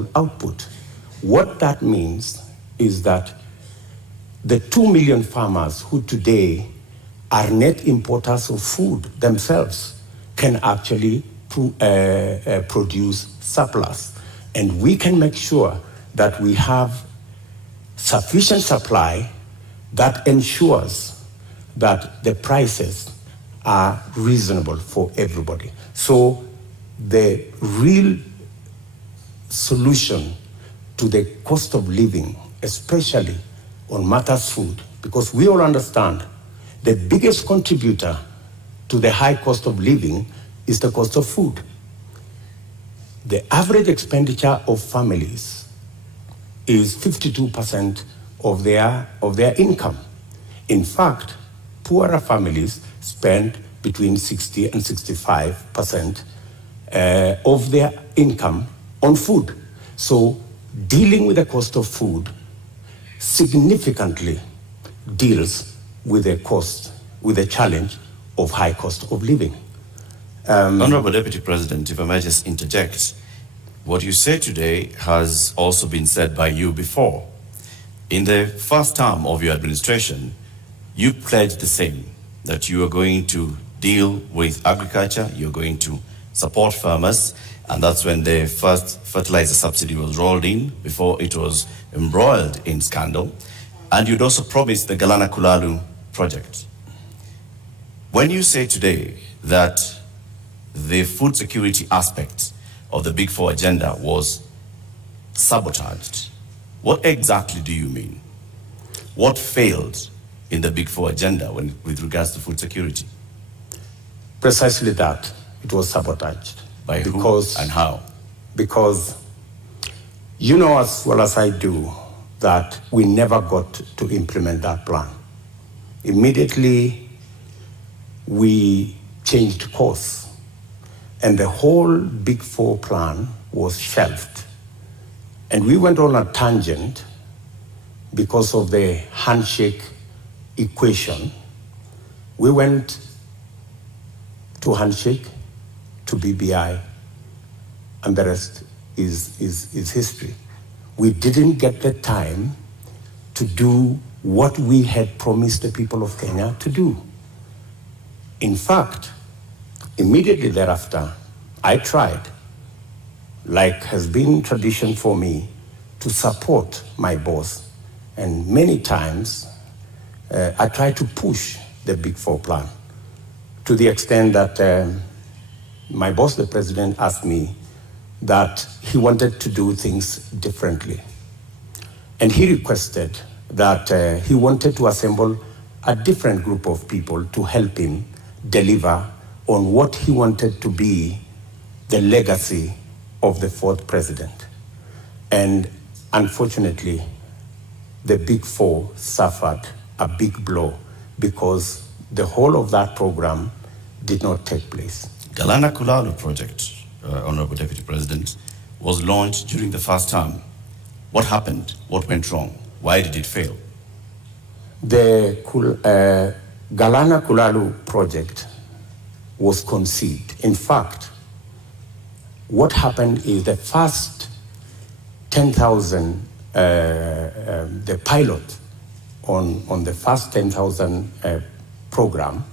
reasonable output. What that means is that the 2 million farmers who today are net importers of food themselves can actually produce surplus. And we can make sure that we have sufficient supply that ensures that the prices are reasonable for everybody. So the real solution to the cost of living, especially on matters food, because we all understand the biggest contributor to the high cost of living is the cost of food. The average expenditure of families is 52% of their income. In fact, poorer families spend between 60 and 65% of their income on food. So dealing with the cost of food significantly deals with the challenge of high cost of living. Honorable Deputy President, if I might just interject, what you say today has also been said by you before. In the first term of your administration, you pledged the same, that you are going to deal with agriculture, you're going to support farmers, and that's when the first fertilizer subsidy was rolled in before it was embroiled in scandal. And you'd also promised the Galana Kulalu project. When you say today that the food security aspect of the Big Four agenda was sabotaged, what exactly do you mean? What failed in the Big Four agenda with regards to food security? Precisely that. It was sabotaged. By who and how? Because you know as well as I do that we never got to implement that plan. Immediately, we changed course, and the whole Big Four plan was shelved. And we went on a tangent because of the handshake equation. We went to handshake, to BBI, and the rest is history. We didn't get the time to do what we had promised the people of Kenya to do. In fact, immediately thereafter, I tried, like has been tradition for me, to support my boss. And many times, I tried to push the Big Four plan to the extent that my boss, the president, asked me that he wanted to do things differently. And he requested that he wanted to assemble a different group of people to help him deliver on what he wanted to be the legacy of the fourth president. And unfortunately, the Big Four suffered a big blow because the whole of that program did not take place. Galana Kulalu project, Honorable Deputy President, was launched during the first term. What happened? What went wrong? Why did it fail? The Galana Kulalu project was conceived. In fact, what happened is the first 10,000, the pilot on the first 10,000 program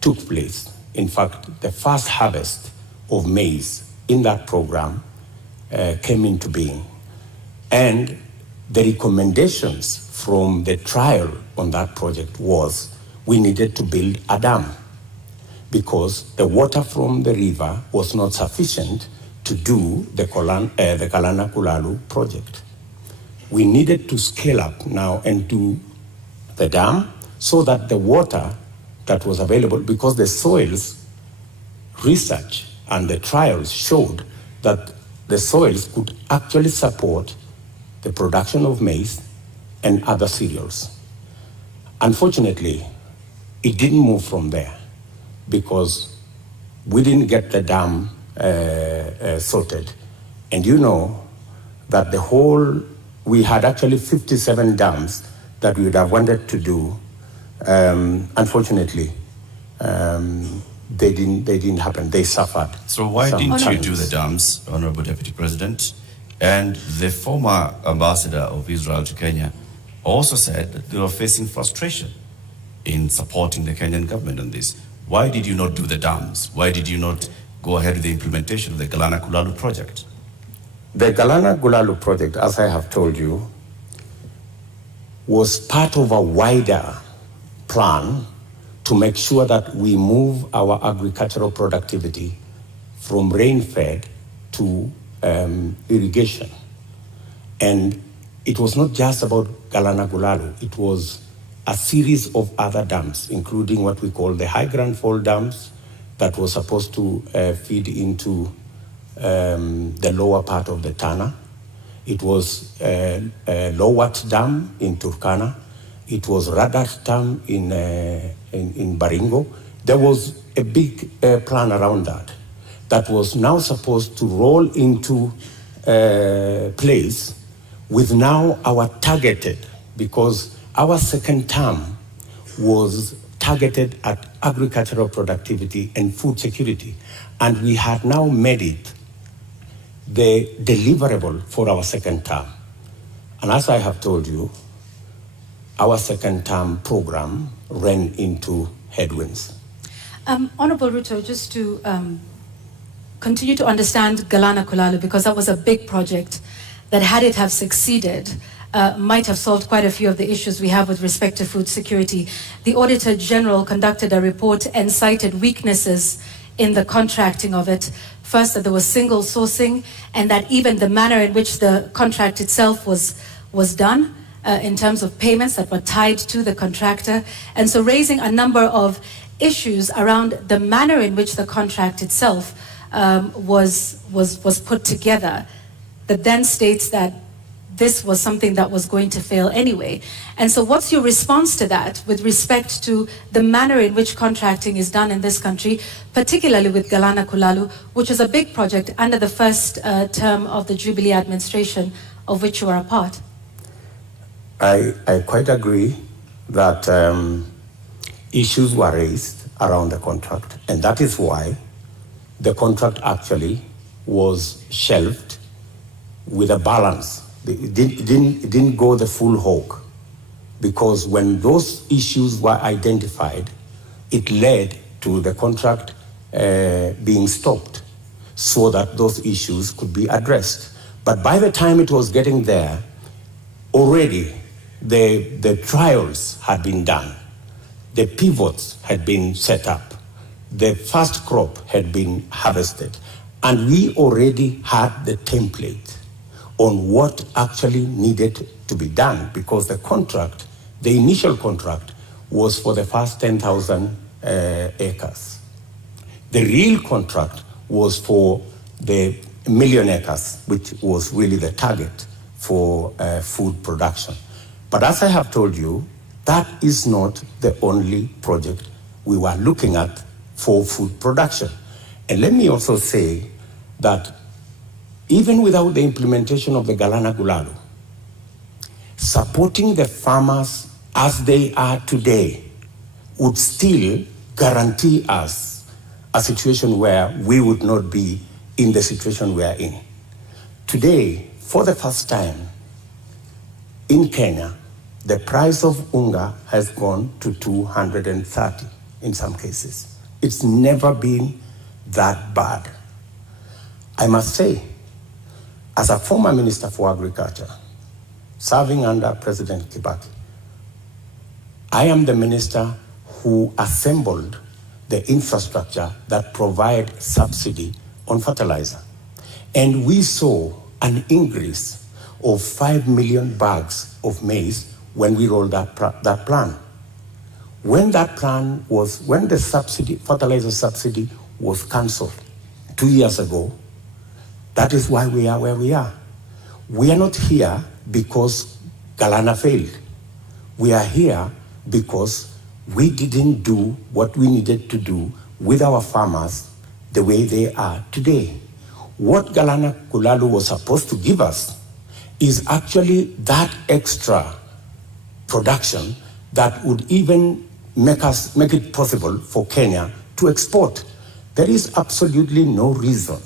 took place. In fact, the first harvest of maize in that program came into being. And the recommendations from the trial on that project was we needed to build a dam because the water from the river was not sufficient to do the Galana Kulalu project. We needed to scale up now and do the dam so that the water that was available, because the soils research and the trials showed that the soils could actually support the production of maize and other cereals. Unfortunately, it didn't move from there because we didn't get the dam sorted. And you know that we had actually 57 dams that we would have wanted to do. Unfortunately, they didn't happen. They suffered. So why didn't you do the dams, Honorable Deputy President? And the former ambassador of Israel to Kenya also said that they were facing frustration in supporting the Kenyan government on this. Why did you not do the dams? Why did you not go ahead with the implementation of the Galana Kulalu project? The Galana Kulalu project, as I have told you, was part of a wider plan to make sure that we move our agricultural productivity from rain-fed to irrigation. And it was not just about Galana Kulalu, it was a series of other dams, including what we call the High Grand Fall dams that was supposed to feed into the lower part of the Tana. It was Lowat Dam in Turkana. It was Radat Dam in Baringo. There was a big plan around that was now supposed to roll into place with now our targeted, because our second term was targeted at agricultural productivity and food security. And we had now made it the deliverable for our second term. And as I have told you, our second term program ran into headwinds. Honorable Ruto, just to continue to understand Galana Kulalu, because that was a big project that, had it have succeeded, might have solved quite a few of the issues we have with respect to food security. The Auditor General conducted a report and cited weaknesses in the contracting of it. First, that there was single sourcing, and that even the manner in which the contract itself was done, in terms of payments that were tied to the contractor. And so raising a number of issues around the manner in which the contract itself was put together, that then states that this was something that was going to fail anyway. And so what's your response to that with respect to the manner in which contracting is done in this country, particularly with Galana Kulalu, which is a big project under the first term of the Jubilee administration, of which you are a part? I quite agree that issues were raised around the contract, and that is why the contract actually was shelved with a balance. It didn't go the full hog, because when those issues were identified, it led to the contract being stopped so that those issues could be addressed. But by the time it was getting there, already the trials had been done, the pivots had been set up, the first crop had been harvested, and we already had the template on what actually needed to be done, because the contract, the initial contract, was for the first 10,000 acres. The real contract was for the 1 million acres, which was really the target for food production. But as I have told you, that is not the only project we were looking at for food production. And let me also say that even without the implementation of the Galana Kulalu, supporting the farmers as they are today would still guarantee us a situation where we would not be in the situation we are in. Today, for the first time in Kenya, the price of unga has gone to 230 in some cases. It's never been that bad. I must say, as a former Minister for Agriculture, serving under President Kibaki, I am the minister who assembled the infrastructure that provide subsidy on fertilizer. And we saw an increase of 5 million bags of maize when we rolled that plan. When that plan was, when the subsidy, fertilizer subsidy was cancelled 2 years ago, that is why we are where we are. We are not here because Galana failed. We are here because we didn't do what we needed to do with our farmers the way they are today. What Galana Kulalu was supposed to give us is actually that extra production that would even make it possible for Kenya to export. There is absolutely no reason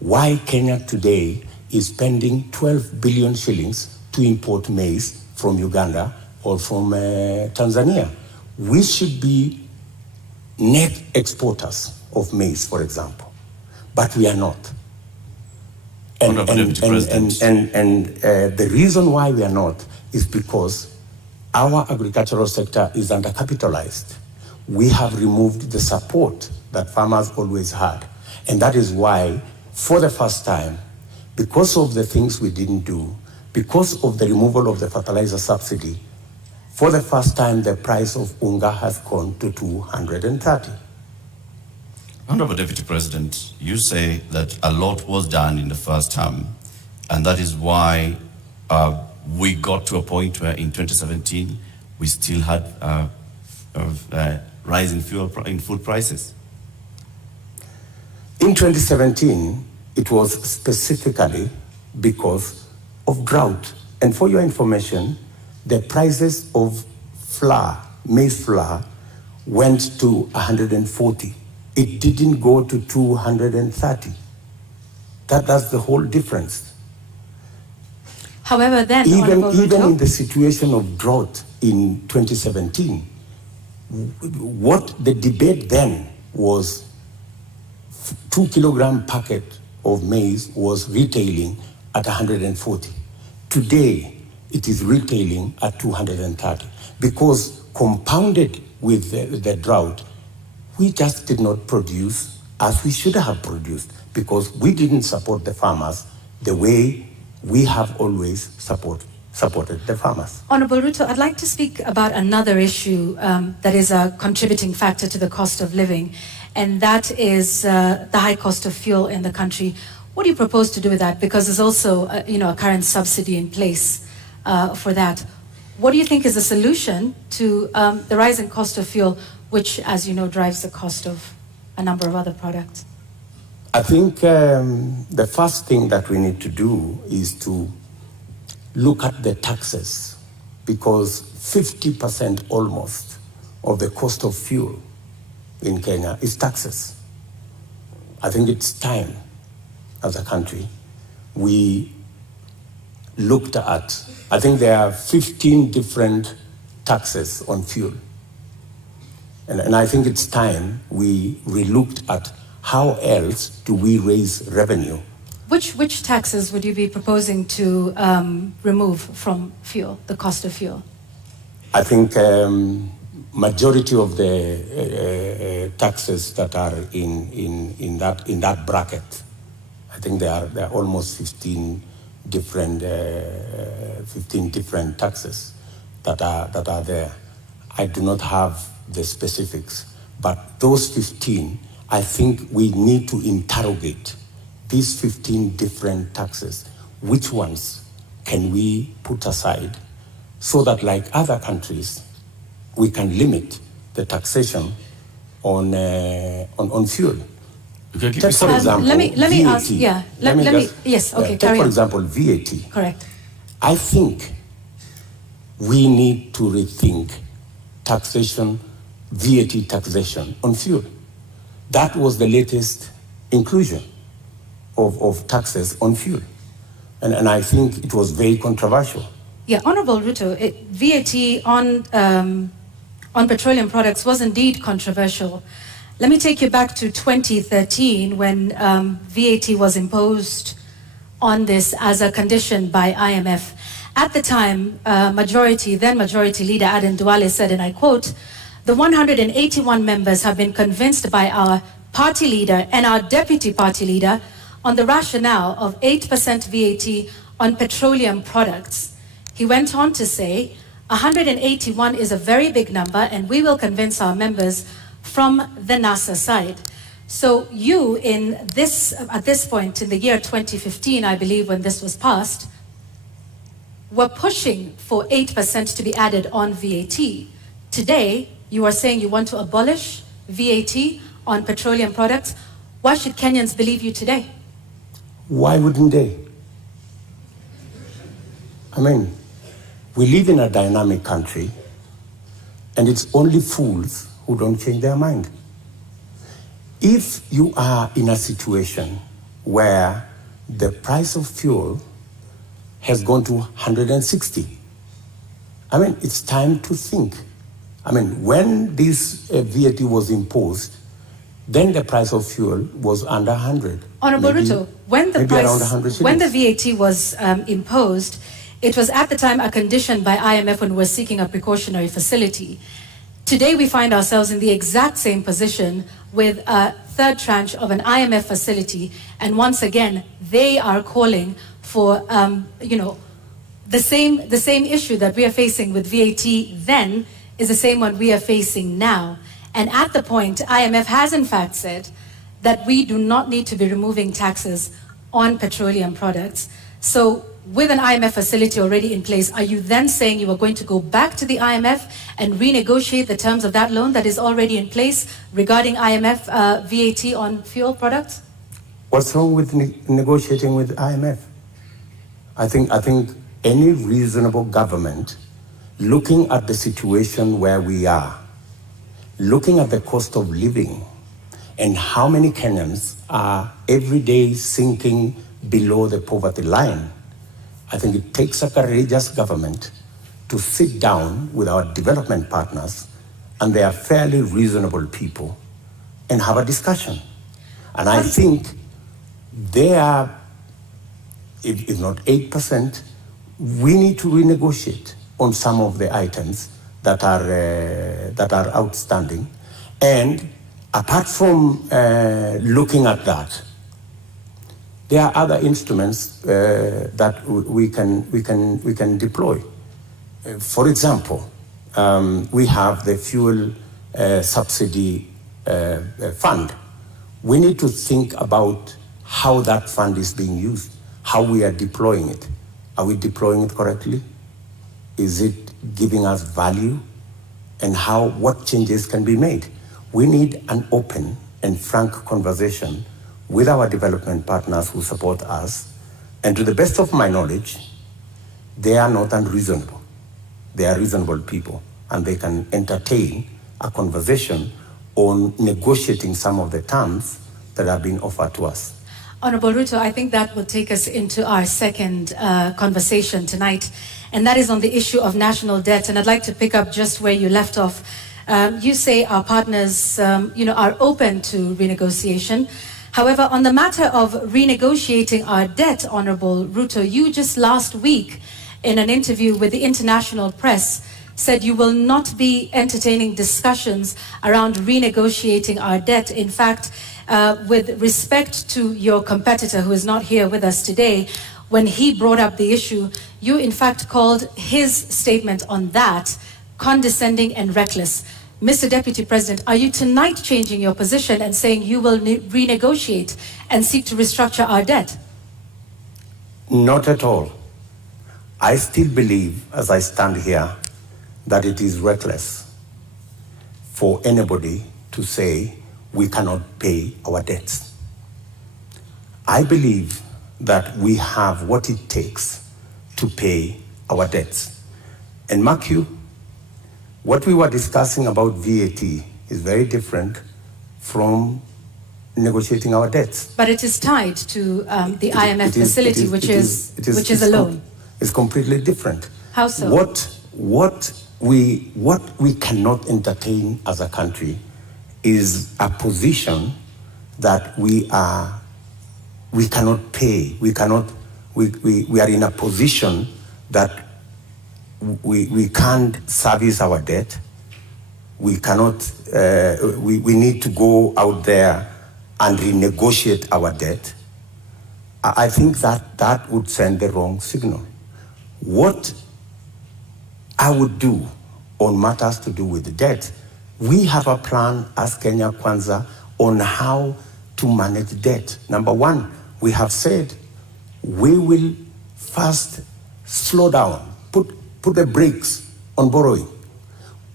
why Kenya today is spending 12 billion shillings to import maize from Uganda or from Tanzania. We should be net exporters of maize, for example, but we are not. And the reason why we are not is because our agricultural sector is undercapitalized. We have removed the support that farmers always had. And that is why, for the first time, because of the things we didn't do, because of the removal of the fertilizer subsidy, for the first time, the price of unga has gone to 230. Honorable Deputy President, you say that a lot was done in the first term, and that is why we got to a point where in 2017, we still had rise in food prices. In 2017, it was specifically because of drought. And for your information, the prices of flour, maize flour, went to 140. It didn't go to 230. That's the whole difference. However, then, even in the situation of drought in 2017, what the debate then was, 2 kilogram packet of maize was retailing at 140. Today, it is retailing at 230 because compounded with the drought, we just did not produce as we should have produced because we didn't support the farmers the way we have always supported the farmers. Honorable Ruto, I'd like to speak about another issue that is a contributing factor to the cost of living, and that is the high cost of fuel in the country. What do you propose to do with that? Because there's also a current subsidy in place for that. What do you think is the solution to the rising cost of fuel, which, as you know, drives the cost of a number of other products? I think the first thing that we need to do is to look at the taxes, because 50% almost of the cost of fuel in Kenya is taxes. I think it's time, as a country, we looked at, I think there are 15 different taxes on fuel. And I think it's time we relooked at how else do we raise revenue. Which taxes would you be proposing to remove from fuel, the cost of fuel? I think majority of the taxes that are in that bracket, I think there are almost 15 different taxes that are there. I do not have the specifics, but those 15, I think we need to interrogate these 15 different taxes. Which ones can we put aside so that, like other countries, we can limit the taxation on fuel? Take, for example, let me VAT. ask. Yeah, let me. Yes. Okay. Take, for example, VAT. Correct. I think we need to rethink taxation, VAT taxation on fuel. That was the latest inclusion of taxes on fuel. And I think it was very controversial. Yeah, Honorable Ruto, VAT on petroleum products was indeed controversial. Let me take you back to 2013 when VAT was imposed on this as a condition by IMF. At the time, then Majority Leader Aden Duale said, and I quote, "The 181 members have been convinced by our party leader and our deputy party leader on the rationale of 8% VAT on petroleum products." He went on to say, 181 is a very big number and we will convince our members from the NASA side. So you, at this point in the year 2015, I believe, when this was passed, were pushing for 8% to be added on VAT. Today, you are saying you want to abolish VAT on petroleum products. Why should Kenyans believe you today? Why wouldn't they? I mean, we live in a dynamic country, and it's only fools who don't change their mind. If you are in a situation where the price of fuel has gone to 160. I mean, it's time to think. I mean, when this VAT was imposed, then the price of fuel was under 100. Honorable Ruto, when the VAT was imposed, it was at the time a condition by IMF when we were seeking a precautionary facility. Today we find ourselves in the exact same position with a third tranche of an IMF facility, and once again they are calling for the same issue that we are facing with VAT then is the same one we are facing now. And at the point, IMF has in fact said that we do not need to be removing taxes on petroleum products. So with an IMF facility already in place, are you then saying you are going to go back to the IMF and renegotiate the terms of that loan that is already in place regarding IMF VAT on fuel products? What's wrong with negotiating with IMF? I think any reasonable government, looking at the situation where we are, looking at the cost of living and how many Kenyans are every day sinking below the poverty line, I think it takes a courageous government to sit down with our development partners, and they are fairly reasonable people, and have a discussion. And I think they are, if not 8%, we need to renegotiate on some of the items that are outstanding. And apart from looking at that, there are other instruments that we can deploy. For example, we have the fuel subsidy fund. We need to think about how that fund is being used, how we are deploying it. Are we deploying it correctly? Is it giving us value? And what changes can be made? We need an open and frank conversation with our development partners who support us. And to the best of my knowledge, they are not unreasonable. They are reasonable people, and they can entertain a conversation on negotiating some of the terms that have been offered to us. Honorable Ruto, I think that will take us into our second conversation tonight, and that is on the issue of national debt. And I'd like to pick up just where you left off. You say our partners, are open to renegotiation. However, on the matter of renegotiating our debt, Honorable Ruto, you just last week in an interview with the international press said you will not be entertaining discussions around renegotiating our debt. In fact, with respect to your competitor who is not here with us today, when he brought up the issue, you in fact called his statement on that condescending and reckless. Mr. Deputy President, are you tonight changing your position and saying you will renegotiate and seek to restructure our debt? Not at all. I still believe, as I stand here, that it is reckless for anybody to say we cannot pay our debts. I believe that we have what it takes to pay our debts. And mark you, what we were discussing about VAT is very different from negotiating our debts. But it is tied to the IMF facility, which is a loan. It's completely different. How so? What we cannot entertain as a country is a position that we cannot pay. We are in a position that we can't service our debt. We cannot, we need to go out there and renegotiate our debt. I think that would send the wrong signal. What I would do on matters to do with the debt, we have a plan as Kenya Kwanza on how to manage debt. Number one, we have said we will first slow down, put the brakes on borrowing.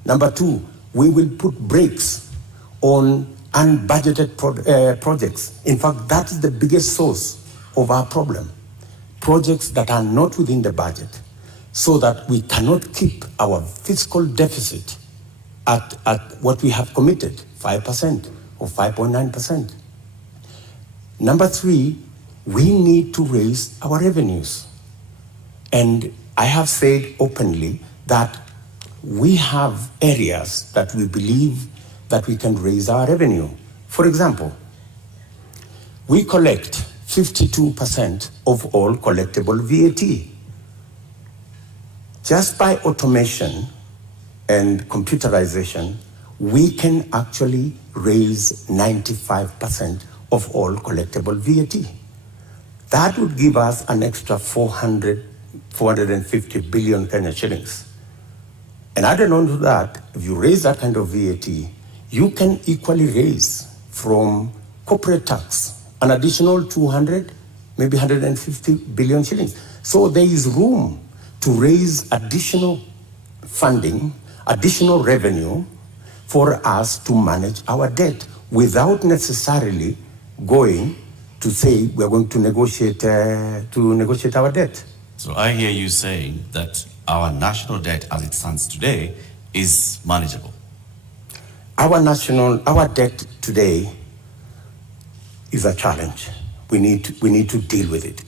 Number two, we will put brakes on unbudgeted projects. In fact, that is the biggest source of our problem. Projects that are not within the budget, so that we cannot keep our fiscal deficit at what we have committed, 5% or 5.9%. Number three, we need to raise our revenues. And I have said openly that we have areas that we believe that we can raise our revenue. For example, we collect 52% of all collectible VAT. Just by automation and computerization, we can actually raise 95% of all collectible VAT. That would give us an extra 450 billion Kenya shillings. And added on to that, if you raise that kind of VAT, you can equally raise from corporate tax an additional 200, maybe 150 billion shillings. So there is room to raise additional funding, additional revenue for us to manage our debt without necessarily going to say we're going to negotiate our debt. So I hear you saying that our national debt as it stands today is manageable. Our debt today is a challenge. We need to deal with it.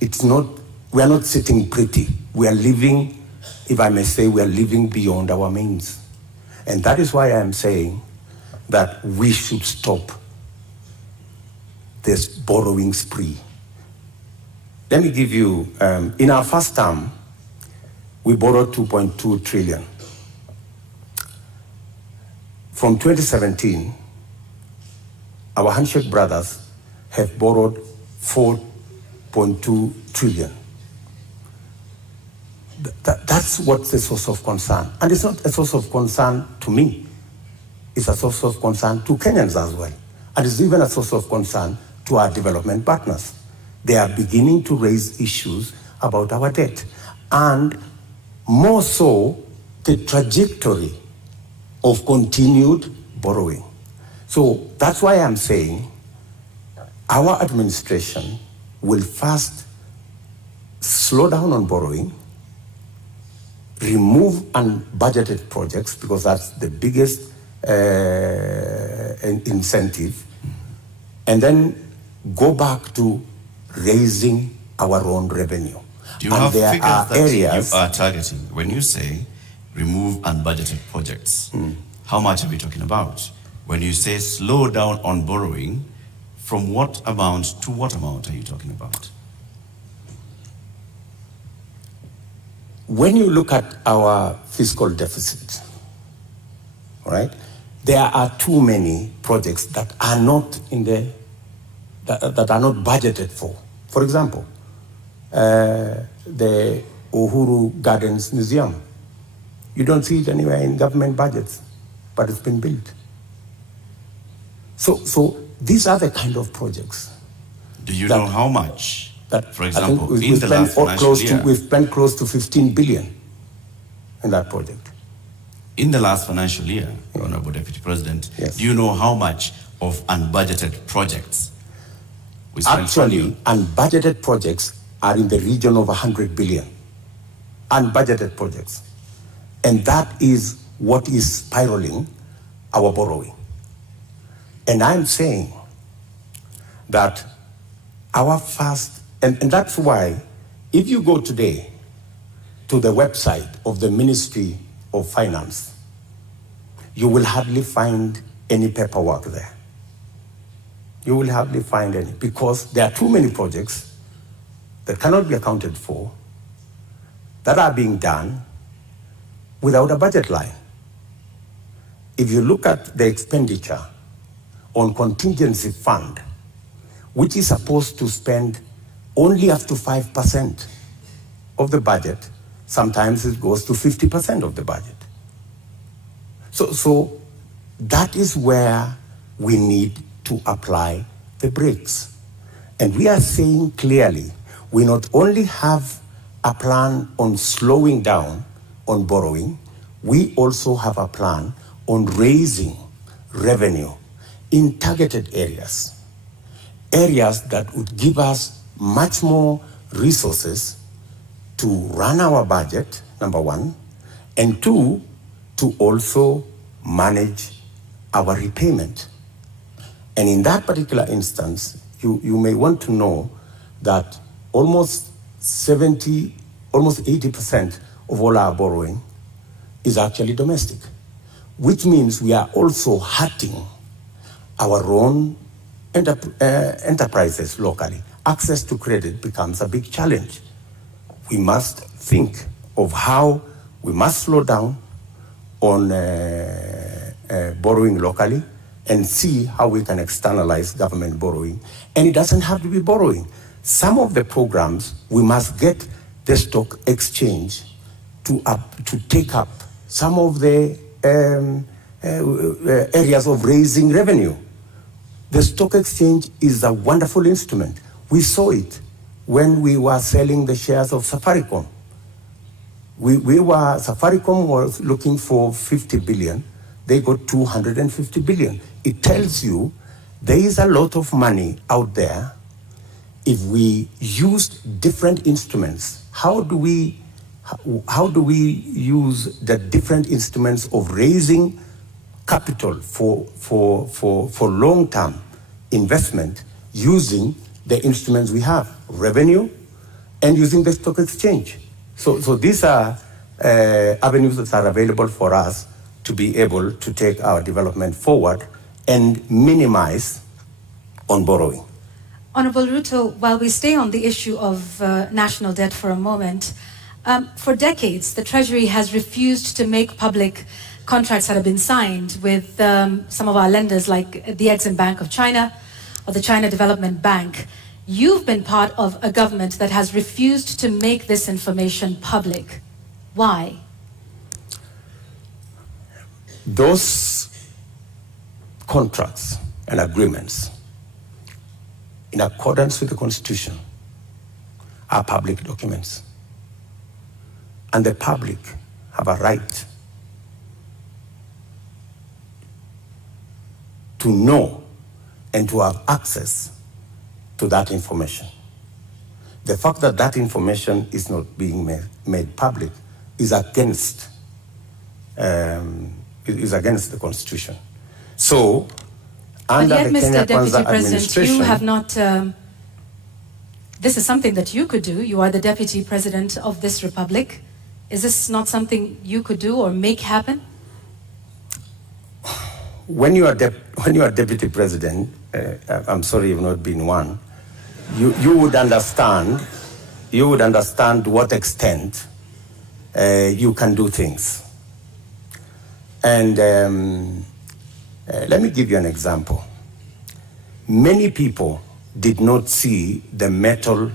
We are not sitting pretty. We are living, if I may say, we are living beyond our means. And that is why I am saying that we should stop this borrowing spree. Let me give you, in our first term, we borrowed 2.2 trillion. From 2017, our handshake brothers have borrowed 4.2 trillion. That's what's the source of concern. And it's not a source of concern to me. It's a source of concern to Kenyans as well. And it's even a source of concern to our development partners. They are beginning to raise issues about our debt. And more so, the trajectory of continued borrowing. So that's why I'm saying our administration will first slow down on borrowing, remove unbudgeted projects, because that's the biggest incentive, and then go back to raising our own revenue. Do you have figures that you are targeting? When you say remove unbudgeted projects, how much are we talking about? When you say slow down on borrowing, from what amount to what amount are you talking about? When you look at our fiscal deficit, all right, there are too many projects that are not that are not budgeted for. For example, the Uhuru Gardens Museum. You don't see it anywhere in government budgets, but it's been built. So these are the kind of projects. Do you know how much? That, for example, in the last financial year, we've spent close to 15 billion in that project. In the last financial year, Honorable Deputy President, yes. Do you know how much of unbudgeted projects we spent? Actually, unbudgeted projects are in the region of 100 billion. Unbudgeted projects. And that is what is spiraling our borrowing. And I'm saying that our first, and that's why if you go today to the website of the Ministry of Finance, you will hardly find any paperwork there. You will hardly find any, because there are too many projects that cannot be accounted for that are being done without a budget line. If you look at the expenditure on contingency fund, which is supposed to spend only up to 5% of the budget, sometimes it goes to 50% of the budget. So that is where we need to apply the brakes. And we are saying clearly, we not only have a plan on slowing down on borrowing, we also have a plan on raising revenue in targeted areas. Areas that would give us much more resources to run our budget, number one, and two, to also manage our repayment. And in that particular instance, you may want to know that almost 80% of all our borrowing is actually domestic, which means we are also hurting our own enterprises locally. Access to credit becomes a big challenge. We must think of how we must slow down on borrowing locally and see how we can externalize government borrowing. And it doesn't have to be borrowing. Some of the programs, we must get the stock exchange to take up some of the areas of raising revenue. The stock exchange is a wonderful instrument. We saw it when we were selling the shares of Safaricom. Safaricom was looking for 50 billion. They got 250 billion. It tells you there is a lot of money out there. If we use different instruments, how do we use the different instruments of raising capital for long-term investment using the instruments we have, revenue, and using the stock exchange? So these are avenues that are available for us to be able to take our development forward and minimize on borrowing. Honorable Ruto, while we stay on the issue of national debt for a moment, for decades, the Treasury has refused to make public contracts that have been signed with some of our lenders like the Exim Bank of China or the China Development Bank. You've been part of a government that has refused to make this information public. Why? Those contracts and agreements, in accordance with the Constitution, are public documents. And the public have a right to know and to have access to that information. The fact that that information is not being made public is against the Constitution. So, under but yet, the Mr. Kenya Deputy Kwanza President, administration, you have not. This is something that you could do. You are the Deputy President of this republic. Is this not something you could do or make happen? When you are Deputy President, I'm sorry you've not been one, you would understand to what extent you can do things. And let me give you an example. Many people did not see the mettle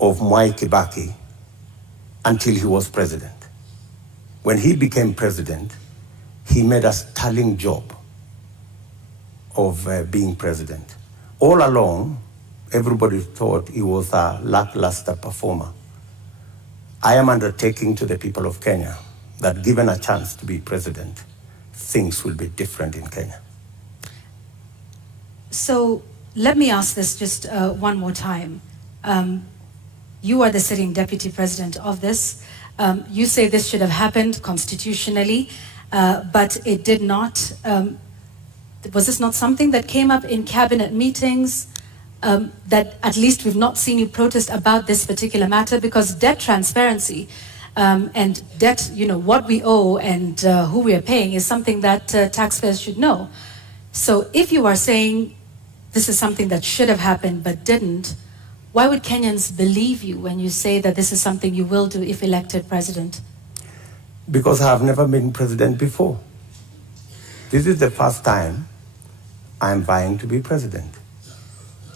of Mwai Kibaki until he was president. When he became president, he made a sterling job of being president. All along, everybody thought he was a lackluster performer. I am undertaking to the people of Kenya that given a chance to be president, things will be different in Kenya. So let me ask this just one more time. You are the sitting Deputy President of this. You say this should have happened constitutionally, but it did not. Was this not something that came up in cabinet meetings that at least we've not seen you protest about this particular matter? Because debt transparency and debt, what we owe and who we are paying is something that taxpayers should know. So if you are saying this is something that should have happened but didn't, why would Kenyans believe you when you say that this is something you will do if elected president? Because I have never been president before. This is the first time I'm vying to be president.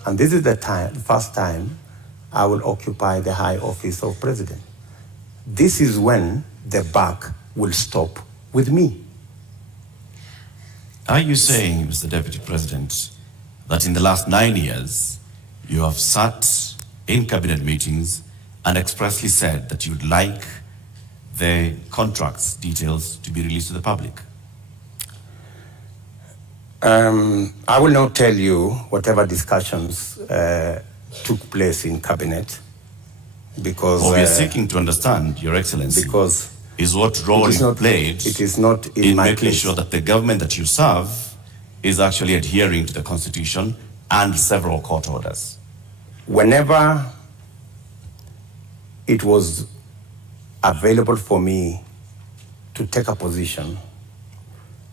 And this is the first time I will occupy the high office of president. This is when the buck will stop with me. Are you saying, Mr. Deputy President, that in the last 9 years, you have sat in cabinet meetings and expressly said that you'd like the contracts details to be released to the public? I will not tell you whatever discussions took place in cabinet because... we are seeking to understand, Your Excellency, because is what role you played it is not in my making place. Sure that the government that you serve is actually adhering to the Constitution and several court orders. whenever it was available for me to take a position,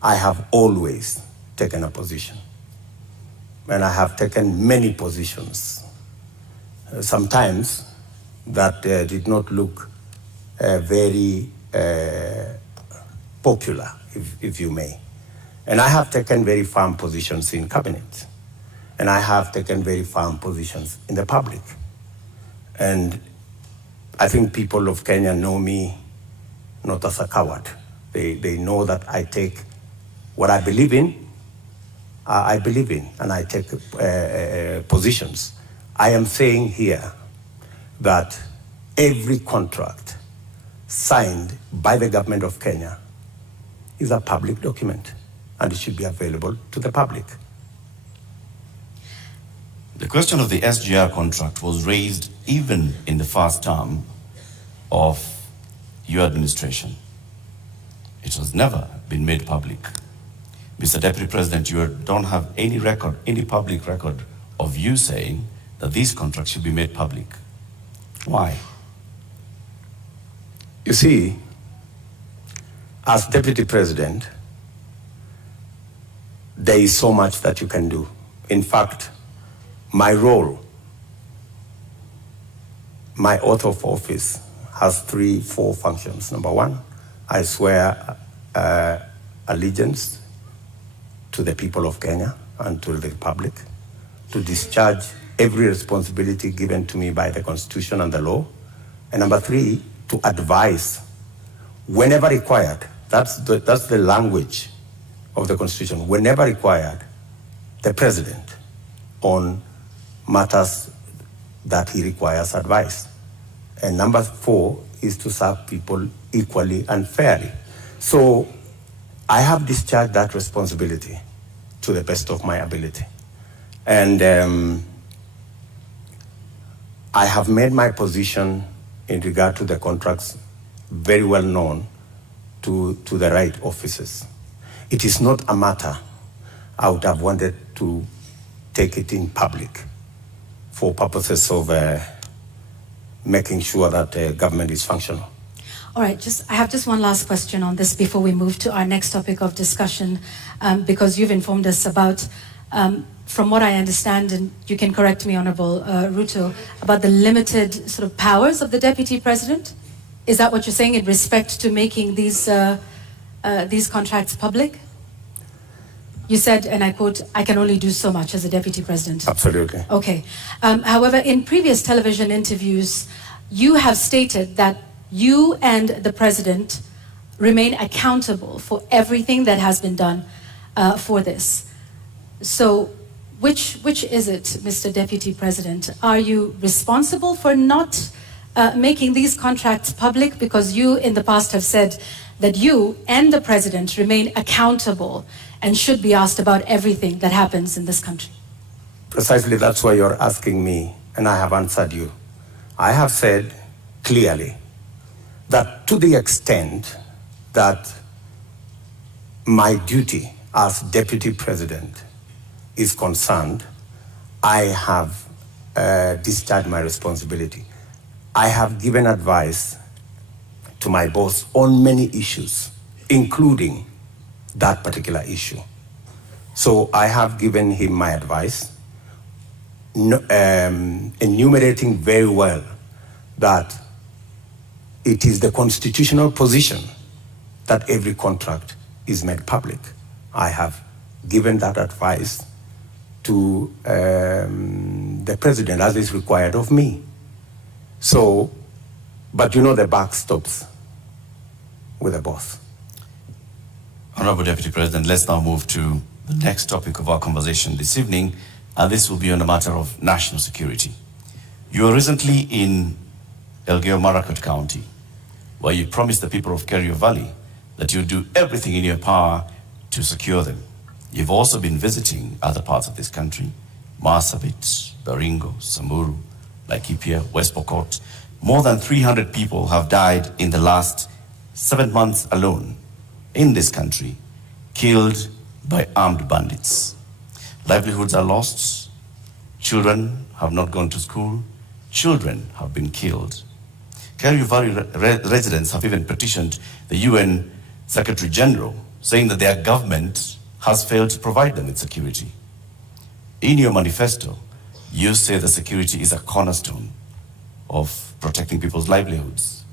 I have always taken a position. And I have taken many positions. Sometimes that did not look very popular, if you may. And I have taken very firm positions in cabinet. And I have taken very firm positions in the public. And I think people of Kenya know me not as a coward. They know that I take what I believe in, and I take positions. I am saying here that every contract signed by the government of Kenya is a public document, and it should be available to the public. The question of the SGR contract was raised even in the first term of your administration. It has never been made public. Mr. Deputy President, you don't have any record, any public record of you saying that these contracts should be made public. Why? You see, as Deputy President, there is so much that you can do. In fact, my role, my oath of office has 4 functions. Number 1, I swear allegiance to the people of Kenya and to the Republic, to discharge every responsibility given to me by the Constitution and the law. And number 3, to advise whenever required. That's the language of the Constitution. Whenever required, the President on matters that he requires advice. And number 4 is to serve people equally and fairly. So I have discharged that responsibility to the best of my ability. And I have made my position in regard to the contracts very well known to the right officers. It is not a matter I would have wanted to take it in public for purposes of making sure that government is functional. All right, I have just one last question on this before we move to our next topic of discussion, because you've informed us about, from what I understand, and you can correct me, Honorable Ruto, about the limited sort of powers of the Deputy President. Is that what you're saying in respect to making these contracts public? You said, and I quote, "I can only do so much as a Deputy President." Absolutely. Okay. However, in previous television interviews, you have stated that you and the President remain accountable for everything that has been done for this. So which is it, Mr. Deputy President? Are you responsible for not making these contracts public? Because you in the past have said that you and the President remain accountable and should be asked about everything that happens in this country. Precisely, that's why you're asking me, and I have answered you. I have said clearly that to the extent that my duty as Deputy President is concerned, I have discharged my responsibility. I have given advice to my boss on many issues, including that particular issue. So I have given him my advice, enumerating very well that it is the constitutional position that every contract is made public. I have given that advice to the President as is required of me. So, but you know the buck stops with the boss. Honorable Deputy President, let's now move to the next topic of our conversation this evening, and this will be on a matter of national security. You were recently in Elgeyo-Marakwet County, where you promised the people of Kerio Valley that you'll do everything in your power to secure them. You've also been visiting other parts of this country, Marsabit, Baringo, Samburu, Laikipia, West Pokot. More than 300 people have died in the last 7 months alone in this country, killed by armed bandits. Livelihoods are lost, children have not gone to school. Children have been killed. Kerio Valley residents have even petitioned the UN Secretary General, saying that their government has failed to provide them with security. In your manifesto, you say that security is a cornerstone of protecting people's livelihoods.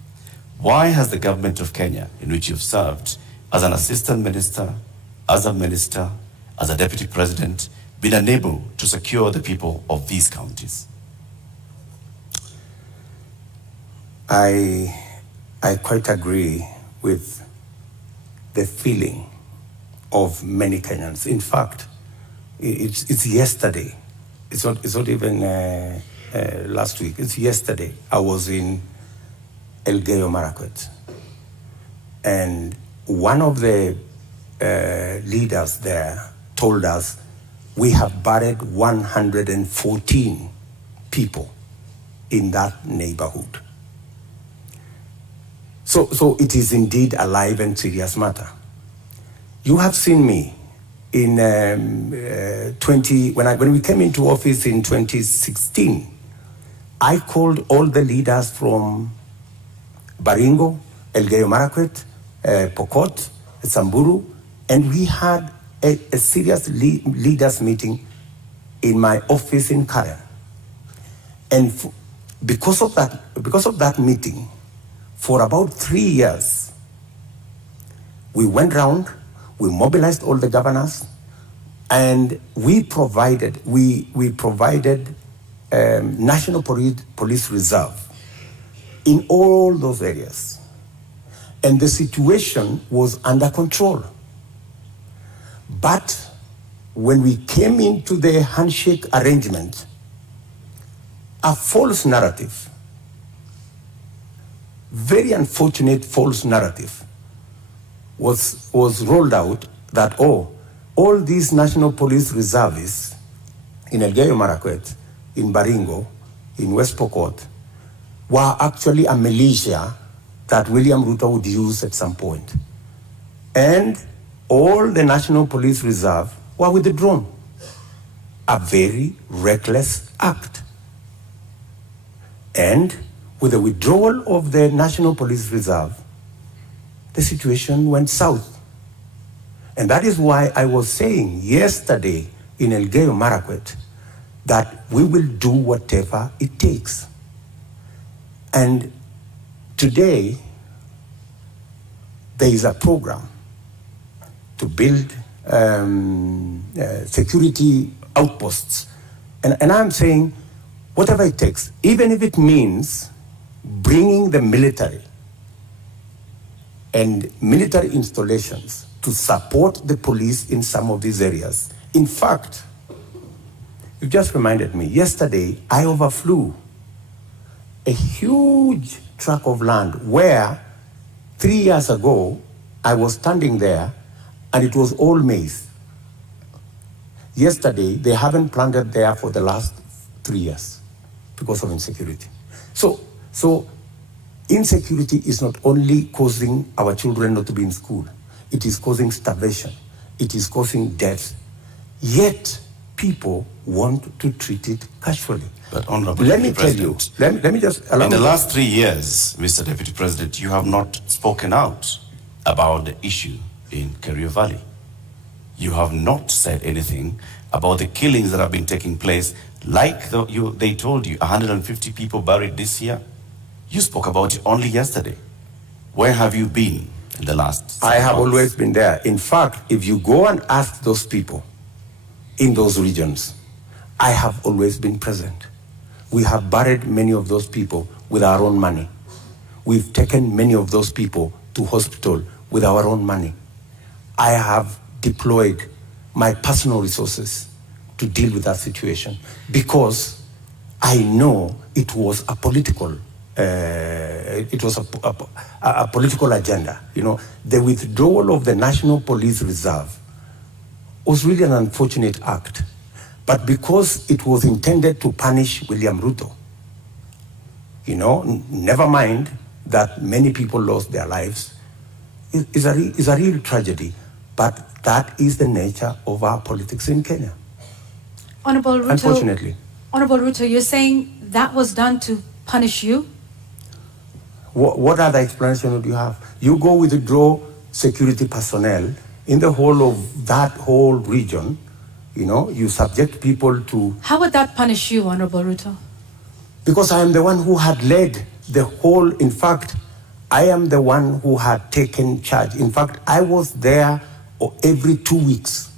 Why has the government of Kenya, in which you've served as an assistant minister, as a minister, as a deputy president, been unable to secure the people of these counties? I quite agree with the feeling of many Kenyans. In fact, it's yesterday. It's not even last week. It's yesterday. I was in Elgeyo Marakwet, and one of the leaders there told us we have buried 114 people in that neighborhood. So it is indeed a live and serious matter. You have seen me in when we came into office in 2016. I called all the leaders from Baringo, Elgeyo Marakwet, Pokot, Samburu, and we had a serious leaders meeting in my office in Karen. And because of that meeting, for about 3 years, we went round, we mobilized all the governors, and we provided National Police Reserve in all those areas. And the situation was under control. But when we came into the handshake arrangement, a false narrative, very unfortunate false narrative, was rolled out that, all these National Police Reservists in Elgeyo Marakwet, in Baringo, in West Pokot, were actually a militia that William Ruto would use at some point. And all the National Police Reserve were withdrawn. A very reckless act. And with the withdrawal of the National Police Reserve, the situation went south. And that is why I was saying yesterday in Elgeyo Marakwet that we will do whatever it takes. And today, there is a program to build security outposts. And I'm saying, whatever it takes, even if it means bringing the military and military installations to support the police in some of these areas. In fact, you just reminded me, yesterday I overflew a huge tract of land where 3 years ago I was standing there and it was all maize. Yesterday, they haven't planted there for the last 3 years because of insecurity. So insecurity is not only causing our children not to be in school, it is causing starvation, it is causing death. Yet, people want to treat it casually. But Honorable let Deputy me tell you, President, let me just allow in the me. last 3 years, Mr. Deputy President, you have not spoken out about the issue in Kerio Valley. You have not said anything about the killings that have been taking place, like they told you, 150 people buried this year. You spoke about it only yesterday. Where have you been in the last I have months? always been there. In fact, if you go and ask those people in those regions, I have always been present. We have buried many of those people with our own money. We've taken many of those people to hospital with our own money. I have deployed my personal resources to deal with that situation because I know it was a political a political agenda. You know, the withdrawal of the National Police Reserve was really an unfortunate act. But because it was intended to punish William Ruto, you know, never mind that many people lost their lives, is a real tragedy. But that is the nature of our politics in Kenya. Honorable Ruto, unfortunately. Honorable Ruto, you're saying that was done to punish you? What other explanation do you have? You go withdraw security personnel in the whole of that whole region, you know, you subject people to... How would that punish you, Honorable Ruto? Because I am the one who had led the whole, in fact, I am the one who had taken charge. In fact, I was there every 2 weeks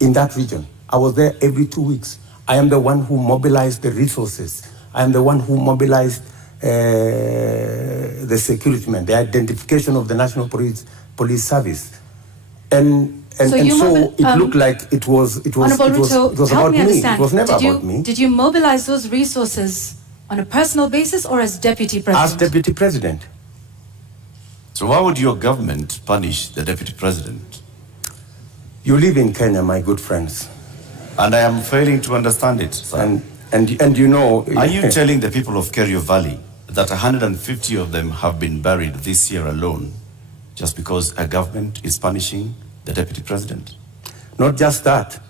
in that region. I was there every 2 weeks. I am the one who mobilized the resources. I am the one who mobilized the security men, the identification of the National Police Service. And so it looked like it was Honorable Ruto, it was help about me understand. It was never about me. Did you mobilize those resources on a personal basis or as Deputy President? As Deputy President. So why would your government punish the Deputy President? You live in Kenya, my good friends. And I am failing to understand it, sir. And you know... Are you telling the people of Kerio Valley that 150 of them have been buried this year alone just because a government is punishing the Deputy President? Not just that.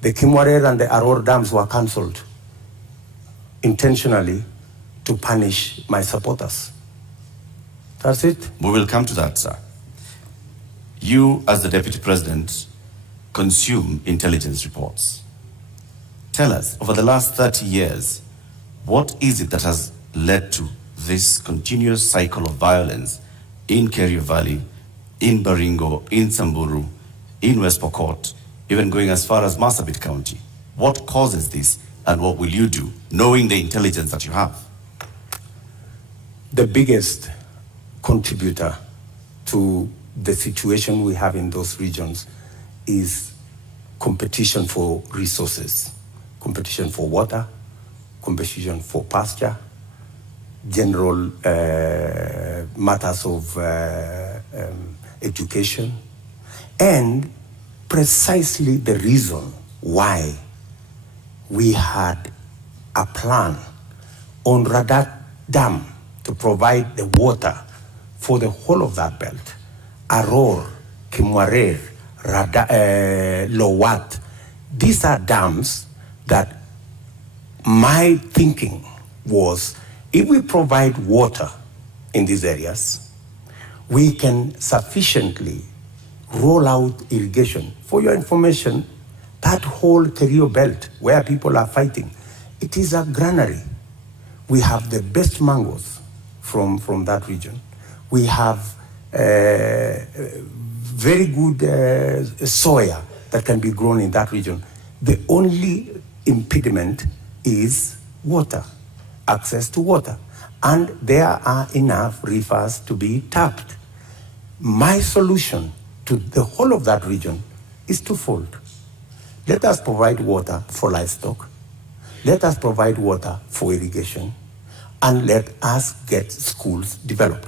The Kimwarer and the Aror dams were cancelled intentionally to punish my supporters. That's it. We will come to that, sir. You, as the Deputy President, consume intelligence reports. Tell us, over the last 30 years, what is it that has led to this continuous cycle of violence in Kerio Valley, in Baringo, in Samburu, in West Pokot, even going as far as Marsabit County? What causes this, and what will you do, knowing the intelligence that you have? The biggest contributor to the situation we have in those regions is competition for resources, competition for water, competition for pasture, general matters of education, and precisely the reason why we had a plan on Radat Dam to provide the water for the whole of that belt. Aror, Kimwarer, Lowat. These are dams that my thinking was, if we provide water in these areas, we can sufficiently roll out irrigation. For your information, that whole Kerio belt where people are fighting, it is a granary. We have the best mangoes from that region. We have very good soya that can be grown in that region. The only impediment is water, access to water. And there are enough rivers to be tapped. My solution to the whole of that region is twofold. Let us provide water for livestock. Let us provide water for irrigation. And let us get schools developed,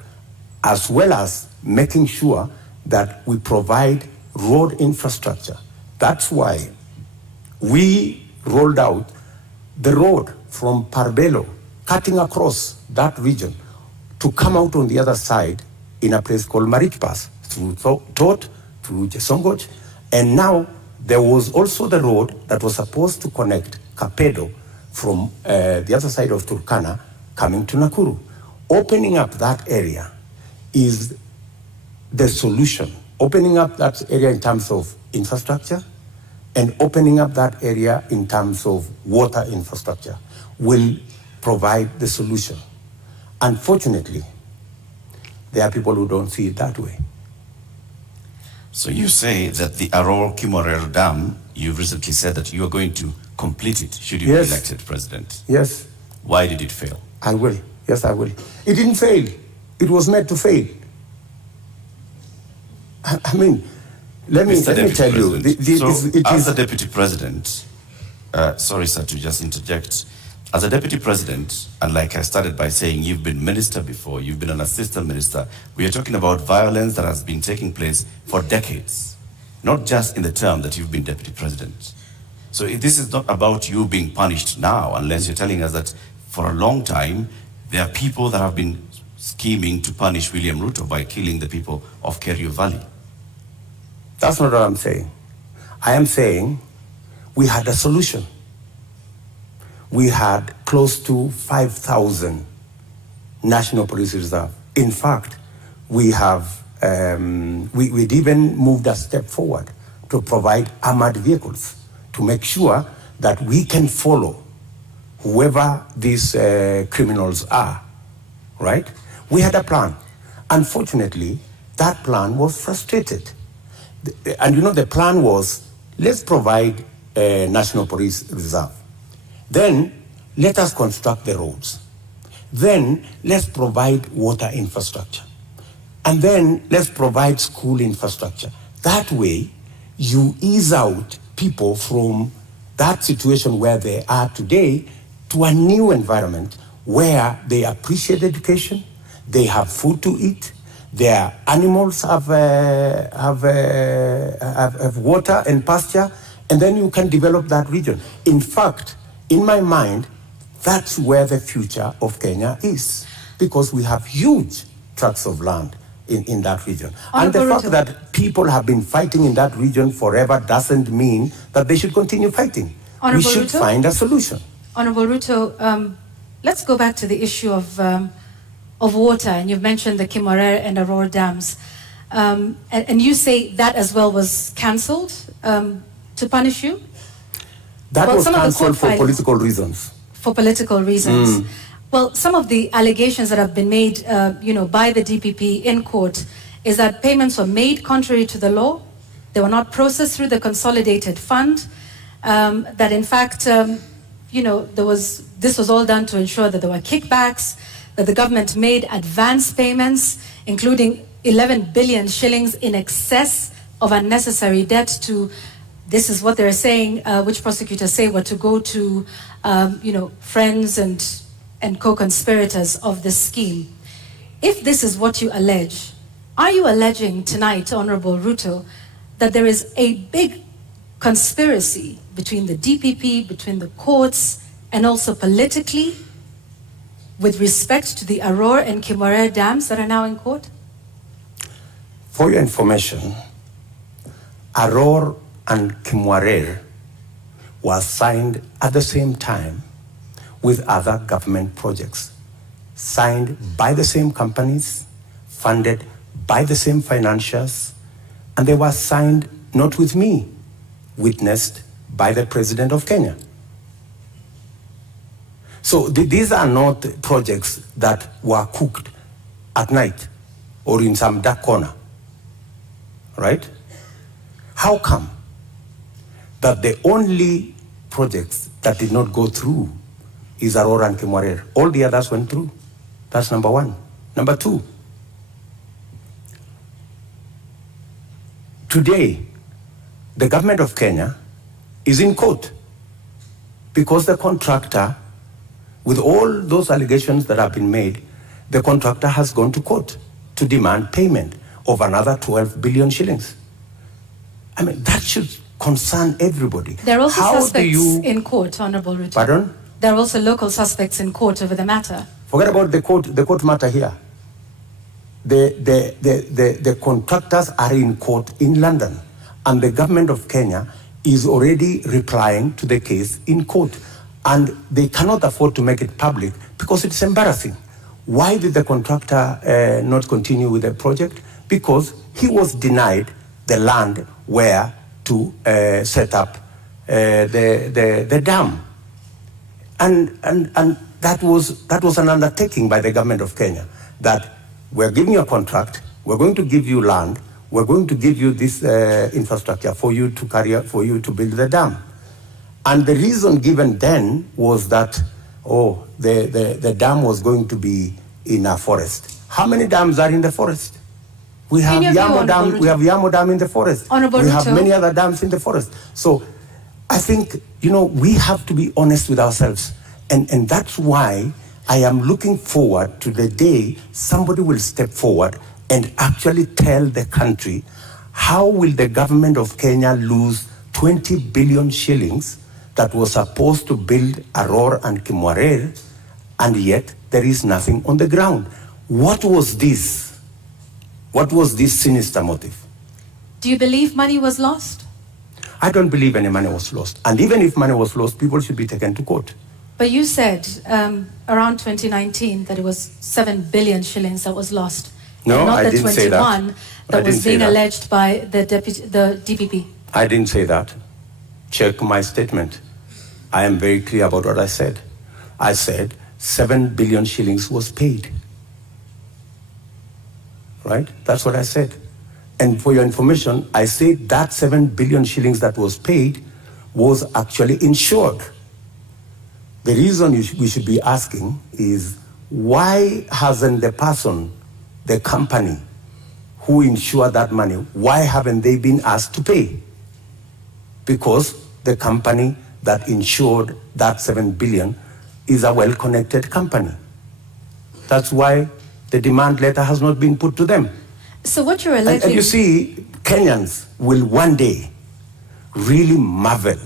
as well as making sure that we provide road infrastructure. That's why we rolled out the road from Parbelo, cutting across that region, to come out on the other side in a place called Marich Pass, through Tot, through Jesongoch. And now there was also the road that was supposed to connect Kapedo from the other side of Turkana coming to Nakuru. Opening up that area is the solution. Opening up that area in terms of infrastructure and opening up that area in terms of water infrastructure will provide the solution. Unfortunately, there are people who don't see it that way. So you say that the Aror Kimorel Dam, you recently said that you are going to complete it should you be elected president. Yes. Why did it fail? I will. Yes, I will. It didn't fail. It was meant to fail. I mean, let me tell you. As a deputy president, sorry, sir, to just interject. As a deputy president, and like I started by saying, you've been minister before, you've been an assistant minister. We are talking about violence that has been taking place for decades, not just in the term that you've been deputy president. So this is not about you being punished now, unless you're telling us that for a long time, there are people that have been scheming to punish William Ruto by killing the people of Kerio Valley. That's not what I'm saying. I am saying we had a solution. we had close to 5,000 National Police Reserve. In fact, we have, we'd even moved a step forward to provide armored vehicles to make sure that we can follow whoever these criminals are, right? We had a plan. Unfortunately, that plan was frustrated. And you know, the plan was, let's provide a National Police Reserve. Then, let us construct the roads. Then, let's provide water infrastructure. And then, let's provide school infrastructure. That way, you ease out people from that situation where they are today to a new environment where they appreciate education, they have food to eat, their animals have water and pasture, and then you can develop that region. In fact, in my mind, that's where the future of Kenya is, because we have huge tracts of land in that region. And the fact that people have been fighting in that region forever doesn't mean that they should continue fighting. We should find a solution. Honorable Ruto, let's go back to the issue of water, and you've mentioned the Kimwarer and Aurora dams. And you say that as well was cancelled to punish you? That was cancelled for political reasons. For political reasons. Well, some of the allegations that have been made, by the DPP in court is that payments were made contrary to the law. They were not processed through the consolidated fund. That in fact, this was all done to ensure that there were kickbacks, that the government made advance payments, including 11 billion shillings in excess of unnecessary debt to, this is what they're saying, which prosecutors say were to go to, friends and co-conspirators of this scheme. If this is what you allege, are you alleging tonight, Honorable Ruto, that there is a big conspiracy between the DPP, between the courts, and also politically with respect to the Aurora and Kimwarer dams that are now in court? For your information, Aurora and Kimwarer was signed at the same time with other government projects, signed by the same companies, funded by the same financiers, and they were signed not with me, witnessed by the President of Kenya. So these are not projects that were cooked at night or in some dark corner, right? How come that the only projects that did not go through is Aurora and Kimwarer? All the others went through. That's number one. Number two, today, the government of Kenya is in court because the contractor, with all those allegations that have been made, the contractor has gone to court to demand payment of another 12 billion shillings. I mean, that should concern everybody. There are also suspects in court, Honorable Ruto. Pardon? There are also local suspects in court over the matter. Forget about the court matter here. The contractors are in court in London, and the government of Kenya is already replying to the case in court. And they cannot afford to make it public because it's embarrassing. Why did the contractor not continue with the project? Because he was denied the land where to set up the dam. And that was an undertaking by the government of Kenya, that we're giving you a contract, we're going to give you land, we're going to give you this infrastructure for you to build the dam. And the reason given then was that, the dam was going to be in a forest. How many dams are in the forest? We have Yamo Dam in the forest. We have many other dams in the forest. So I think, we have to be honest with ourselves. And that's why I am looking forward to the day somebody will step forward and actually tell the country, how will the government of Kenya lose 20 billion shillings that was supposed to build Aurora and Kimwarer, and yet there is nothing on the ground? What was this? What was this sinister motive? Do you believe money was lost? I don't believe any money was lost. And even if money was lost, people should be taken to court. But you said around 2019 that it was 7 billion shillings that was lost. No, not I the didn't say that. 21 that was being alleged by the DPP. I didn't say that. Check my statement. I am very clear about what I said. I said 7 billion shillings was paid. Right? That's what I said. And for your information, I said that 7 billion shillings that was paid was actually insured. The reason we should be asking is, why hasn't the person, the company who insured that money, why haven't they been asked to pay? Because the company that insured that 7 billion is a well-connected company. That's why the demand letter has not been put to them. So what you're alleging... And you see, Kenyans will one day really marvel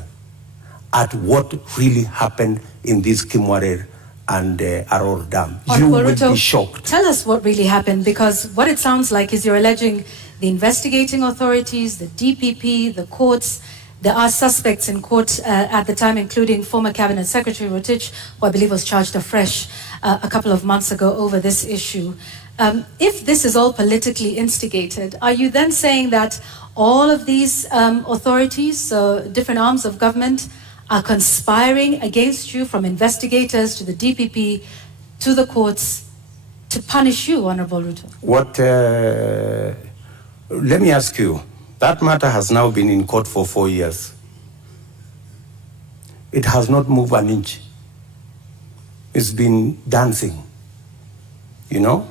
at what really happened in this Kimwarer and Aror Dam. You will be shocked. Tell us what really happened, because what it sounds like is you're alleging the investigating authorities, the DPP, the courts. There are suspects in court at the time, including former Cabinet Secretary Rotich, who I believe was charged afresh a couple of months ago over this issue. If this is all politically instigated, are you then saying that all of these authorities, different arms of government, are conspiring against you, from investigators to the DPP to the courts, to punish you, Honorable Ruto? Let me ask you, that matter has now been in court for 4 years. It has not moved an inch. It's been dancing, you know?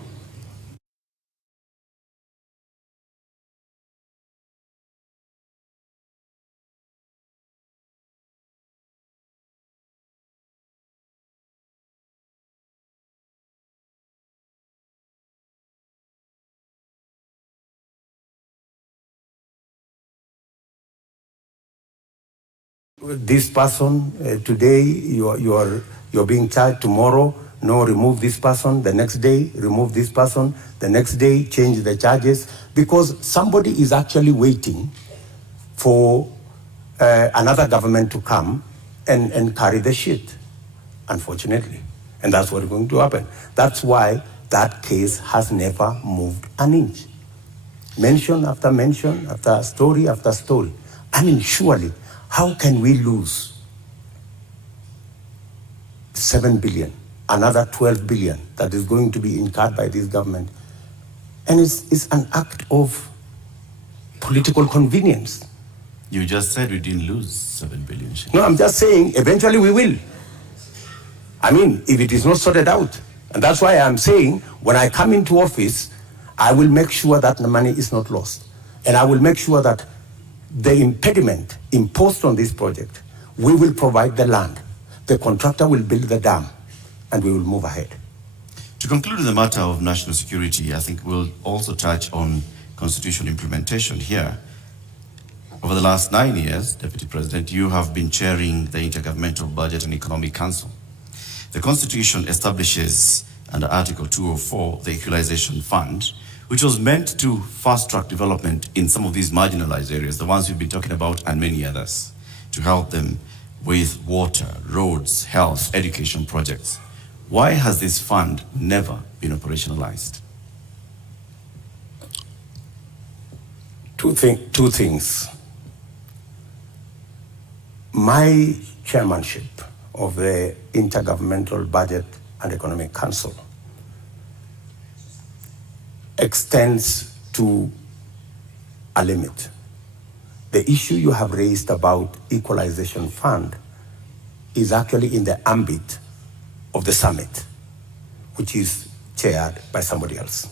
This person, today you're being charged, tomorrow, no, remove this person, the next day, remove this person, the next day, change the charges, because somebody is actually waiting for another government to come and carry the shit, unfortunately. And that's what's going to happen. That's why that case has never moved an inch. Mention after mention, after story after story. I mean, surely, how can we lose 7 billion, another 12 billion that is going to be incurred by this government? And it's an act of political convenience. You just said we didn't lose 7 billion. No, I'm just saying eventually we will. I mean, if it is not sorted out. And that's why I'm saying when I come into office, I will make sure that the money is not lost. And I will make sure that the impediment imposed on this project, we will provide the land. The contractor will build the dam, and we will move ahead. To conclude the matter of national security, I think we'll also touch on constitutional implementation here. Over the last 9 years, Deputy President, you have been chairing the Intergovernmental Budget and Economic Council. The Constitution establishes, under Article 204, the Equalization Fund, which was meant to fast-track development in some of these marginalized areas, the ones we've been talking about, and many others, to help them with water, roads, health, education projects. Why has this fund never been operationalized? Two things. My chairmanship of the Intergovernmental Budget and Economic Council extends to a limit. The issue you have raised about Equalization Fund is actually in the ambit of the summit, which is chaired by somebody else,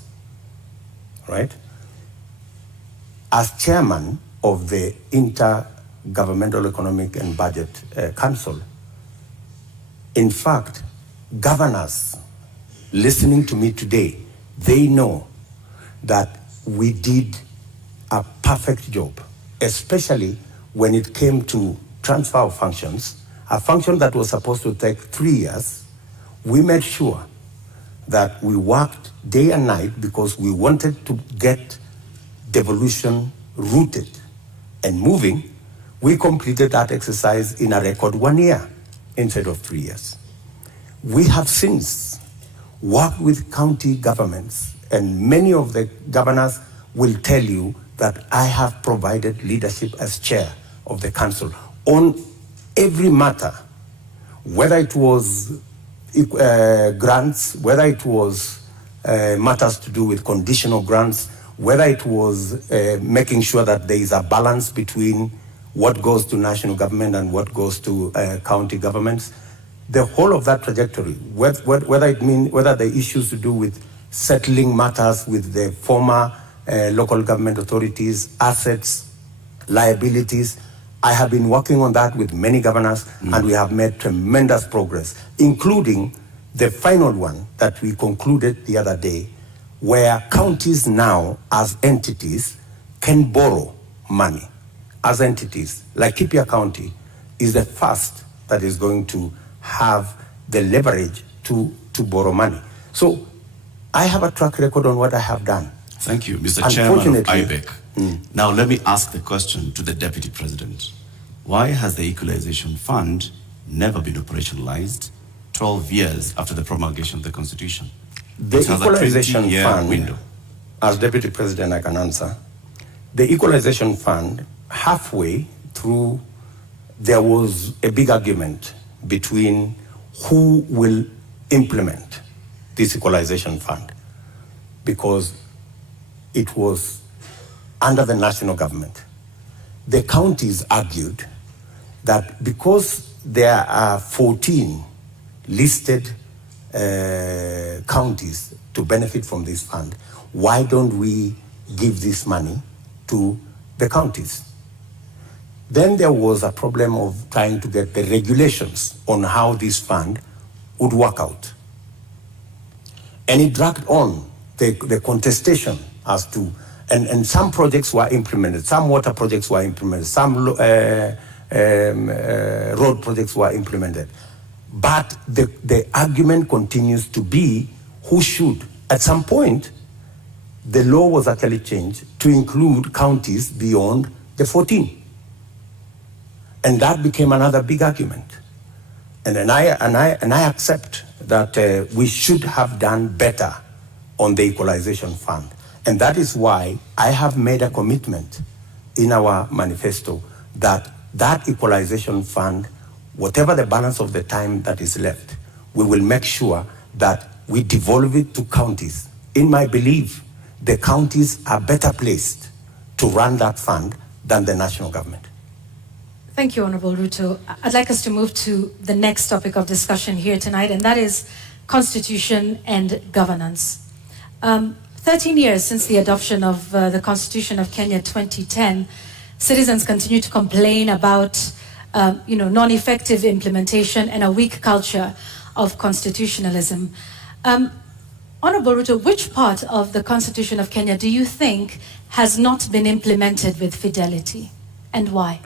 right? As chairman of the Intergovernmental Economic and Budget Council, in fact, governors listening to me today, they know that we did a perfect job, especially when it came to transfer of functions, a function that was supposed to take 3 years. We made sure that we worked day and night because we wanted to get devolution rooted and moving. We completed that exercise in a record 1 year instead of 3 years. We have since worked with county governments, and many of the governors will tell you that I have provided leadership as chair of the council on every matter, whether it was grants, whether it was matters to do with conditional grants, whether it was making sure that there is a balance between what goes to national government and what goes to county governments. The whole of that trajectory, whether the issues to do with settling matters with the former local government authorities, assets, liabilities, I have been working on that with many governors, and we have made tremendous progress, including the final one that we concluded the other day, where counties now, as entities, can borrow money. As entities, like Laikipia County is the first that is going to have the leverage to borrow money. So I have a track record on what I have done. Thank you, Mr. Chairman of IBEC. Now let me ask the question to the Deputy President. Why has the Equalization Fund never been operationalized 12 years after the promulgation of the Constitution? The Equalization Fund, window. As Deputy President I can answer, the Equalization Fund, halfway through, there was a big argument between who will implement this Equalization Fund, because it was under the national government. The counties argued that because there are 14 listed counties to benefit from this fund, why don't we give this money to the counties? Then there was a problem of trying to get the regulations on how this fund would work out. And it dragged on the contestation as to, and some projects were implemented, some water projects were implemented, some road projects were implemented. But the argument continues to be who should. At some point, the law was actually changed to include counties beyond the 14. And that became another big argument. And I accept that we should have done better on the Equalization Fund. And that is why I have made a commitment in our manifesto that that Equalization Fund, whatever the balance of the time that is left, we will make sure that we devolve it to counties. In my belief, the counties are better placed to run that fund than the national government. Thank you, Honorable Ruto. I'd like us to move to the next topic of discussion here tonight, and that is constitution and governance. 13 years since the adoption of the Constitution of Kenya 2010, citizens continue to complain about non-effective implementation and a weak culture of constitutionalism. Honorable Ruto, which part of the Constitution of Kenya do you think has not been implemented with fidelity, and why?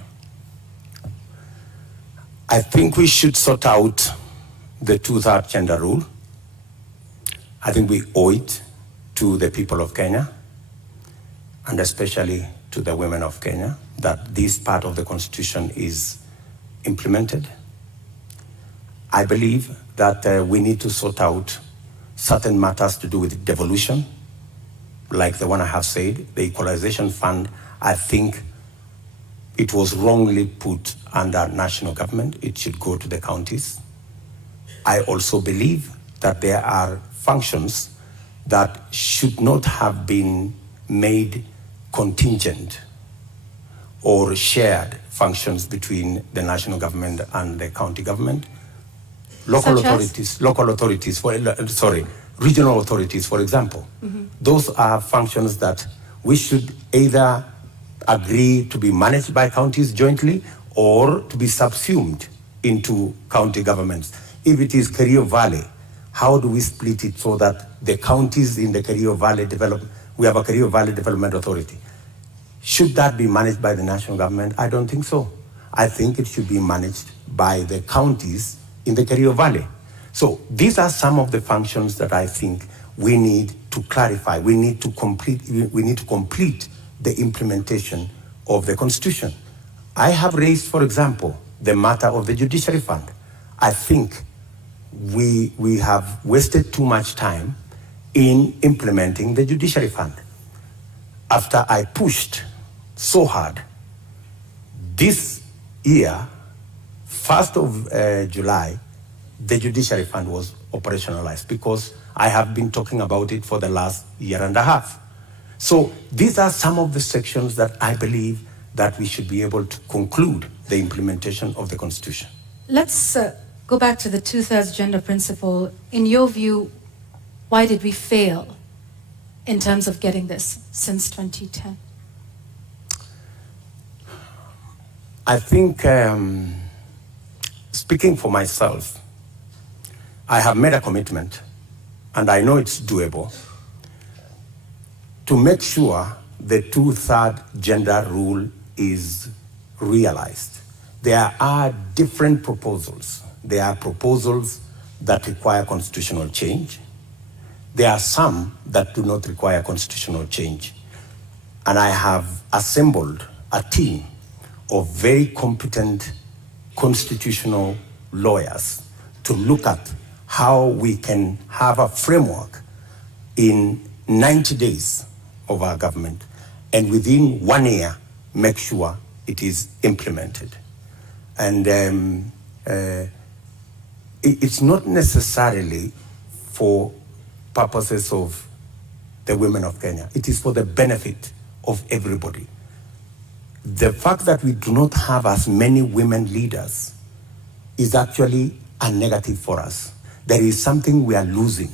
I think we should sort out the two-third gender rule. I think we owe it to the people of Kenya, and especially to the women of Kenya, that this part of the Constitution is implemented. I believe that we need to sort out certain matters to do with devolution, like the one I have said, the Equalization Fund. I think it was wrongly put under national government. It should go to the counties. I also believe that there are functions that should not have been made contingent or shared functions between the national government and the county government. Regional authorities, for example. Those are functions that we should either agree to be managed by counties jointly or to be subsumed into county governments. If it is Kerio Valley, how do we split it so that the counties in the Kerio Valley we have a Kerio Valley Development Authority. Should that be managed by the national government? I don't think so. I think it should be managed by the counties in the Kerio Valley. So these are some of the functions that I think we need to clarify. We need to complete the implementation of the Constitution. I have raised, for example, the matter of the Judiciary Fund. I think we have wasted too much time in implementing the judiciary fund. After I pushed so hard, this year, 1st of July, the judiciary fund was operationalized because I have been talking about it for the last year and a half. So these are some of the sections that I believe that we should be able to conclude the implementation of the Constitution. Let's go back to the two-thirds gender principle. In your view, why did we fail in terms of getting this since 2010? I think, speaking for myself, I have made a commitment, and I know it's doable, to make sure the two-thirds gender rule is realized. There are different proposals. There are proposals that require constitutional change. There are some that do not require constitutional change. And I have assembled a team of very competent constitutional lawyers to look at how we can have a framework in 90 days of our government, and within 1 year, make sure it is implemented. And it's not necessarily for purposes of the women of Kenya. It is for the benefit of everybody. The fact that we do not have as many women leaders is actually a negative for us. There is something we are losing.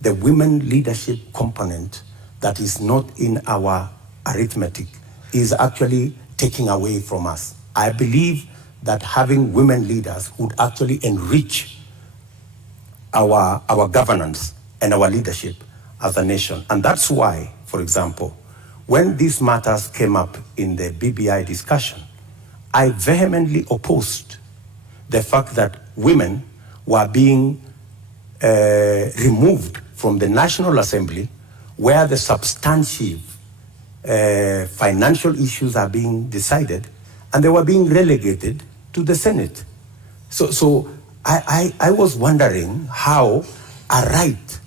The women leadership component that is not in our arithmetic is actually taking away from us. I believe that having women leaders would actually enrich our governance and our leadership as a nation. And that's why, for example, when these matters came up in the BBI discussion, I vehemently opposed the fact that women were being removed from the National Assembly, where the substantive financial issues are being decided, and they were being relegated to the Senate. So I was wondering how a right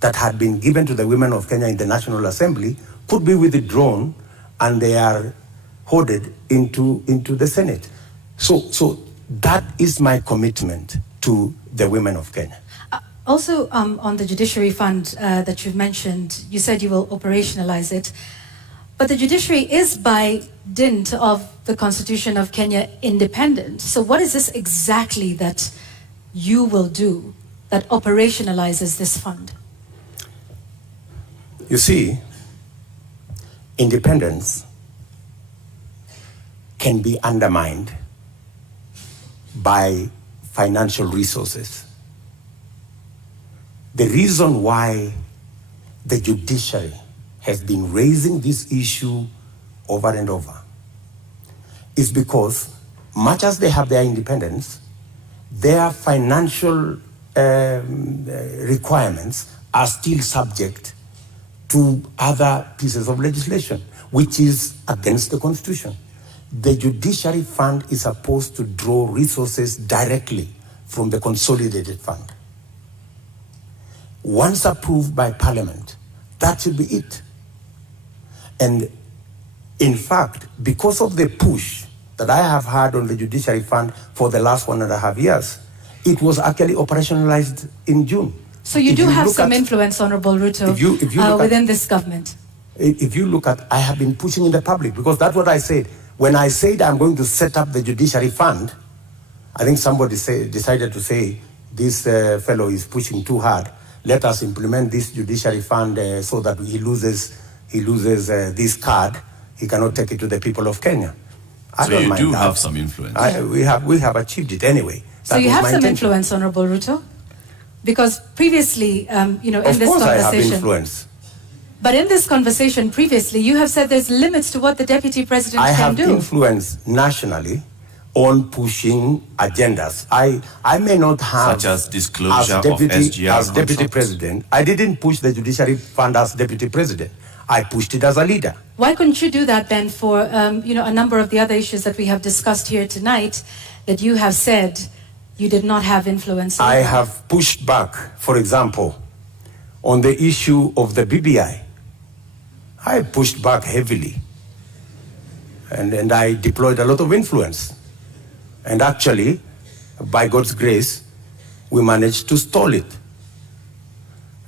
that had been given to the women of Kenya in the National Assembly could be withdrawn and they are hoarded into the Senate. So that is my commitment to the women of Kenya. Also, on the judiciary fund that you've mentioned, you said you will operationalize it. But the judiciary is by dint of the Constitution of Kenya independent. So what is this exactly that you will do that operationalizes this fund? You see, independence can be undermined by financial resources. The reason why the judiciary has been raising this issue over and over is because, much as they have their independence, their financial requirements are still subject to other pieces of legislation, which is against the Constitution. The judiciary fund is supposed to draw resources directly from the consolidated fund. Once approved by Parliament, that should be it. And in fact, because of the push that I have had on the judiciary fund for the last 1.5 years, it was actually operationalized in June. So you do have some influence, Honorable Ruto, within this government. If you look at, I have been pushing in the public, because that's what I said. When I said I'm going to set up the judiciary fund, I think somebody decided to say, this fellow is pushing too hard. Let us implement this judiciary fund so that he loses this card. He cannot take it to the people of Kenya. So you do have some influence. We have achieved it anyway. So you have some influence, Honorable Ruto? Because previously, in this conversation... Of course I have influence. But in this conversation previously, you have said there's limits to what the Deputy President can do. I have influence nationally on pushing agendas. I may not have... Such as disclosure of SGR as Deputy President. I didn't push the judiciary fund as Deputy President. I pushed it as a leader. Why couldn't you do that then for a number of the other issues that we have discussed here tonight, that you have said you did not have influence over? I have pushed back, for example, on the issue of the BBI. I pushed back heavily. And I deployed a lot of influence. And actually, by God's grace, we managed to stall it.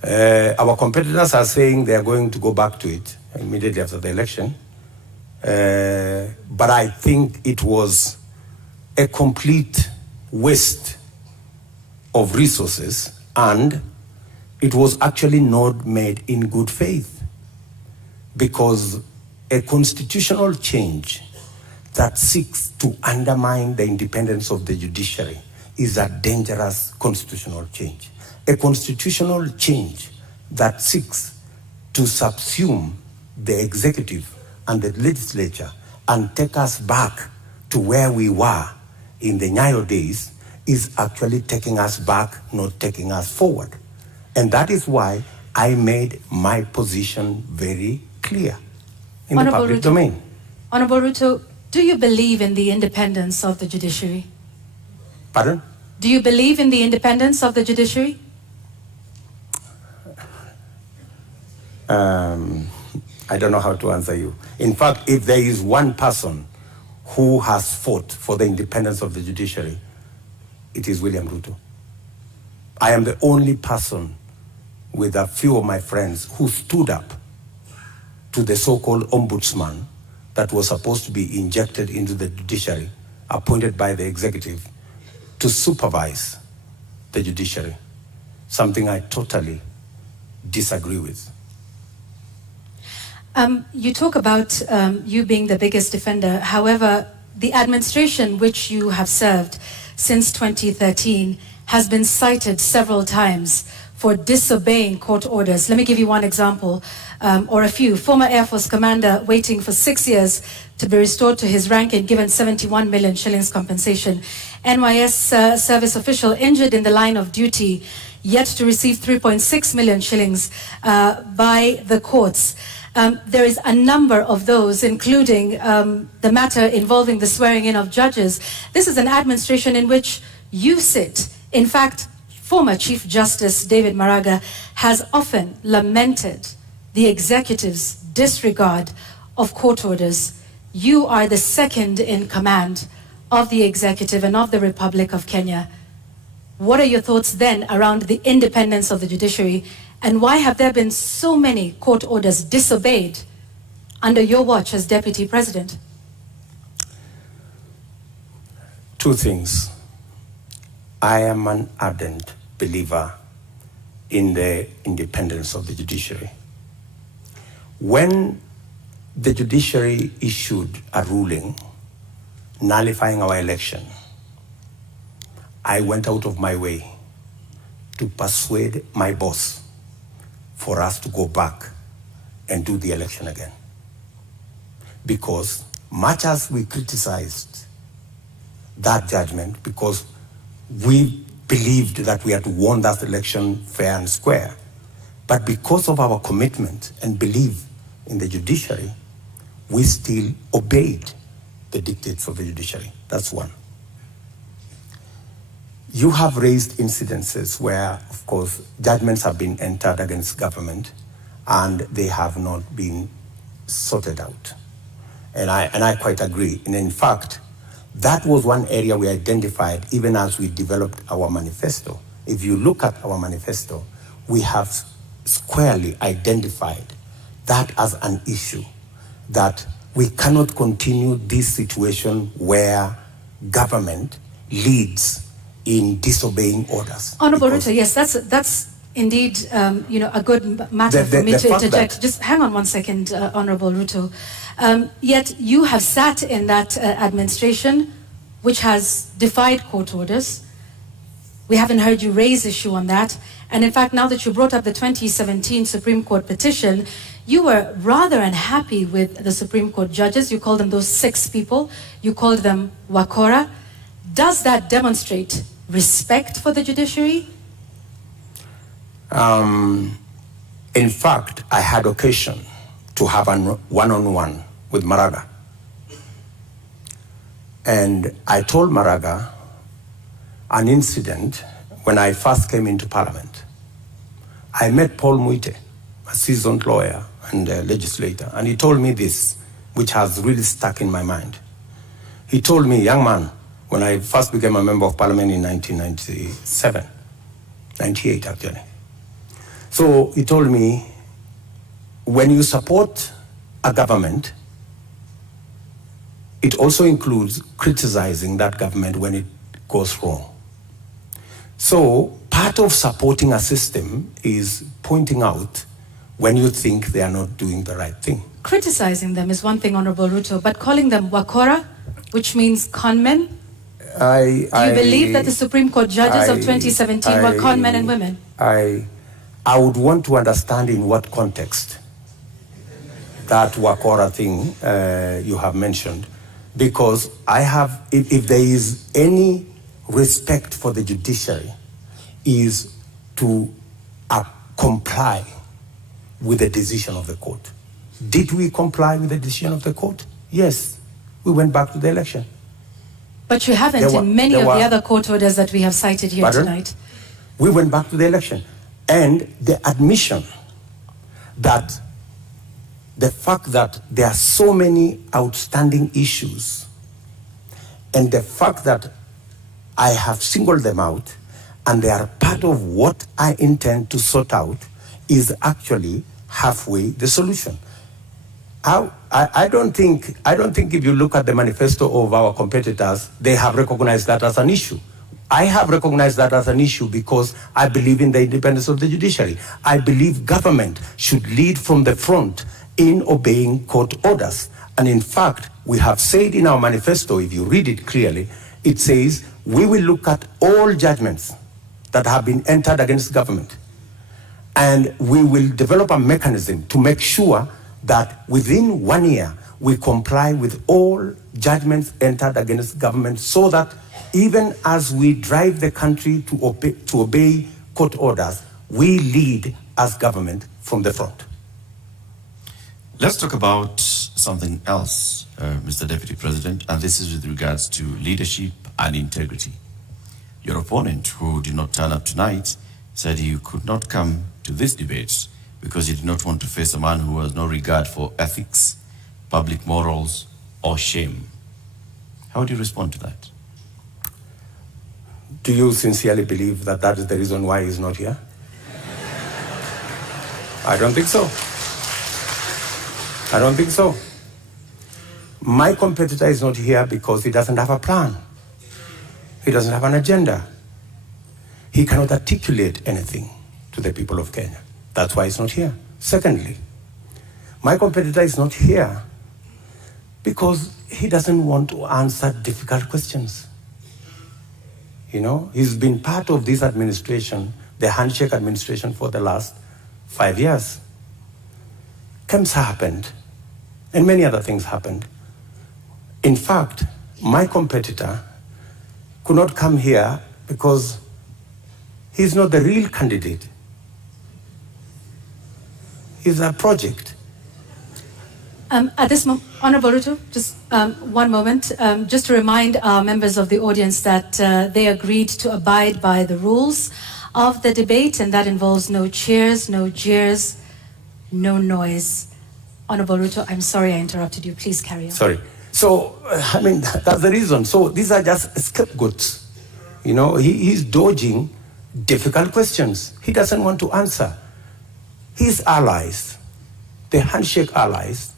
Our competitors are saying they are going to go back to it immediately after the election. But I think it was a complete waste of resources, and it was actually not made in good faith, because a constitutional change that seeks to undermine the independence of the judiciary is a dangerous constitutional change. A constitutional change that seeks to subsume the executive and the legislature and take us back to where we were in the Nyayo days is actually taking us back, not taking us forward. And that is why I made my position very clear in the public domain. Honorable Ruto, do you believe in the independence of the judiciary? Pardon? Do you believe in the independence of the judiciary? I don't know how to answer you. In fact, if there is one person who has fought for the independence of the judiciary, it is William Ruto. I am the only person with a few of my friends who stood up to the so-called ombudsman that was supposed to be injected into the judiciary, appointed by the executive to supervise the judiciary, something I totally disagree with. You talk about you being the biggest defender. However, the administration which you have served since 2013 has been cited several times for disobeying court orders. Let me give you one example, or a few. Former Air Force commander waiting for 6 years to be restored to his rank and given 71 million shillings compensation. NYS service official injured in the line of duty, yet to receive 3.6 million shillings by the courts. There is a number of those, including the matter involving the swearing in of judges. This is an administration in which you sit. In fact, former Chief Justice David Maraga has often lamented the executive's disregard of court orders. You are the second in command of the executive and of the Republic of Kenya. What are your thoughts then around the independence of the judiciary? And why have there been so many court orders disobeyed under your watch as Deputy President? Two things. I am an ardent believer in the independence of the judiciary. When the judiciary issued a ruling nullifying our election, I went out of my way to persuade my boss for us to go back and do the election again. Because much as we criticized that judgment, because we believed that we had won that election fair and square, but because of our commitment and belief in the judiciary, we still obeyed the dictates of the judiciary. That's one. You have raised incidences where, of course, judgments have been entered against government and they have not been sorted out. And I quite agree. And in fact, that was one area we identified even as we developed our manifesto. If you look at our manifesto, we have squarely identified that as an issue, that we cannot continue this situation where government leads in disobeying orders. Honorable Ruto, yes, that's indeed a good matter for me to interject. Just hang on 1 second, Honorable Ruto. Yet you have sat in that administration which has defied court orders. We haven't heard you raise issue on that. And in fact, now that you brought up the 2017 Supreme Court petition, you were rather unhappy with the Supreme Court judges. You called them those 6 people. You called them Wakora. Does that demonstrate respect for the judiciary? In fact, I had occasion to have a one-on-one with Maraga. And I told Maraga an incident when I first came into Parliament. I met Paul Muite, a seasoned lawyer and a legislator, and he told me this, which has really stuck in my mind. He told me, young man, when I first became a member of Parliament in 1997, 98 actually. So he told me, when you support a government, it also includes criticizing that government when it goes wrong. So part of supporting a system is pointing out when you think they are not doing the right thing. Criticizing them is one thing, Honorable Ruto, but calling them wakora, which means conmen? Do you believe that the Supreme Court judges of 2017 were conmen and women? I would want to understand in what context that wakora thing you have mentioned, because I have, if there is any respect for the judiciary, is to comply with the decision of the court. Did we comply with the decision of the court? Yes, we went back to the election. But you haven't in many of the other court orders that we have cited here tonight. We went back to the election. And the admission that the fact that there are so many outstanding issues and the fact that I have singled them out and they are part of what I intend to sort out is actually halfway the solution. I don't think if you look at the manifesto of our competitors, they have recognized that as an issue. I have recognized that as an issue because I believe in the independence of the judiciary. I believe government should lead from the front in obeying court orders. And in fact, we have said in our manifesto, if you read it clearly, it says we will look at all judgments that have been entered against government. And we will develop a mechanism to make sure that within 1 year, we comply with all judgments entered against government so that even as we drive the country to obey court orders, we lead as government from the front. Let's talk about something else, Mr. Deputy President, and this is with regards to leadership and integrity. Your opponent, who did not turn up tonight, said he could not come to this debate because he did not want to face a man who has no regard for ethics, public morals, or shame. How do you respond to that? Do you sincerely believe that that is the reason why he's not here? I don't think so. I don't think so. My competitor is not here because he doesn't have a plan. He doesn't have an agenda. He cannot articulate anything to the people of Kenya. That's why he's not here. Secondly, my competitor is not here because he doesn't want to answer difficult questions. You know, he's been part of this administration, the handshake administration, for the last 5 years. KEMSA happened, and many other things happened. In fact, my competitor could not come here because he's not the real candidate. He's a project. At this moment, Honorable Ruto, just one moment, just to remind our members of the audience that they agreed to abide by the rules of the debate, and that involves no cheers, no jeers, no noise. Honorable Ruto, I'm sorry I interrupted you. Please carry on. Sorry. So, I mean, that's the reason. So these are just scapegoats. You know, he's dodging difficult questions. He doesn't want to answer. His allies, the handshake allies,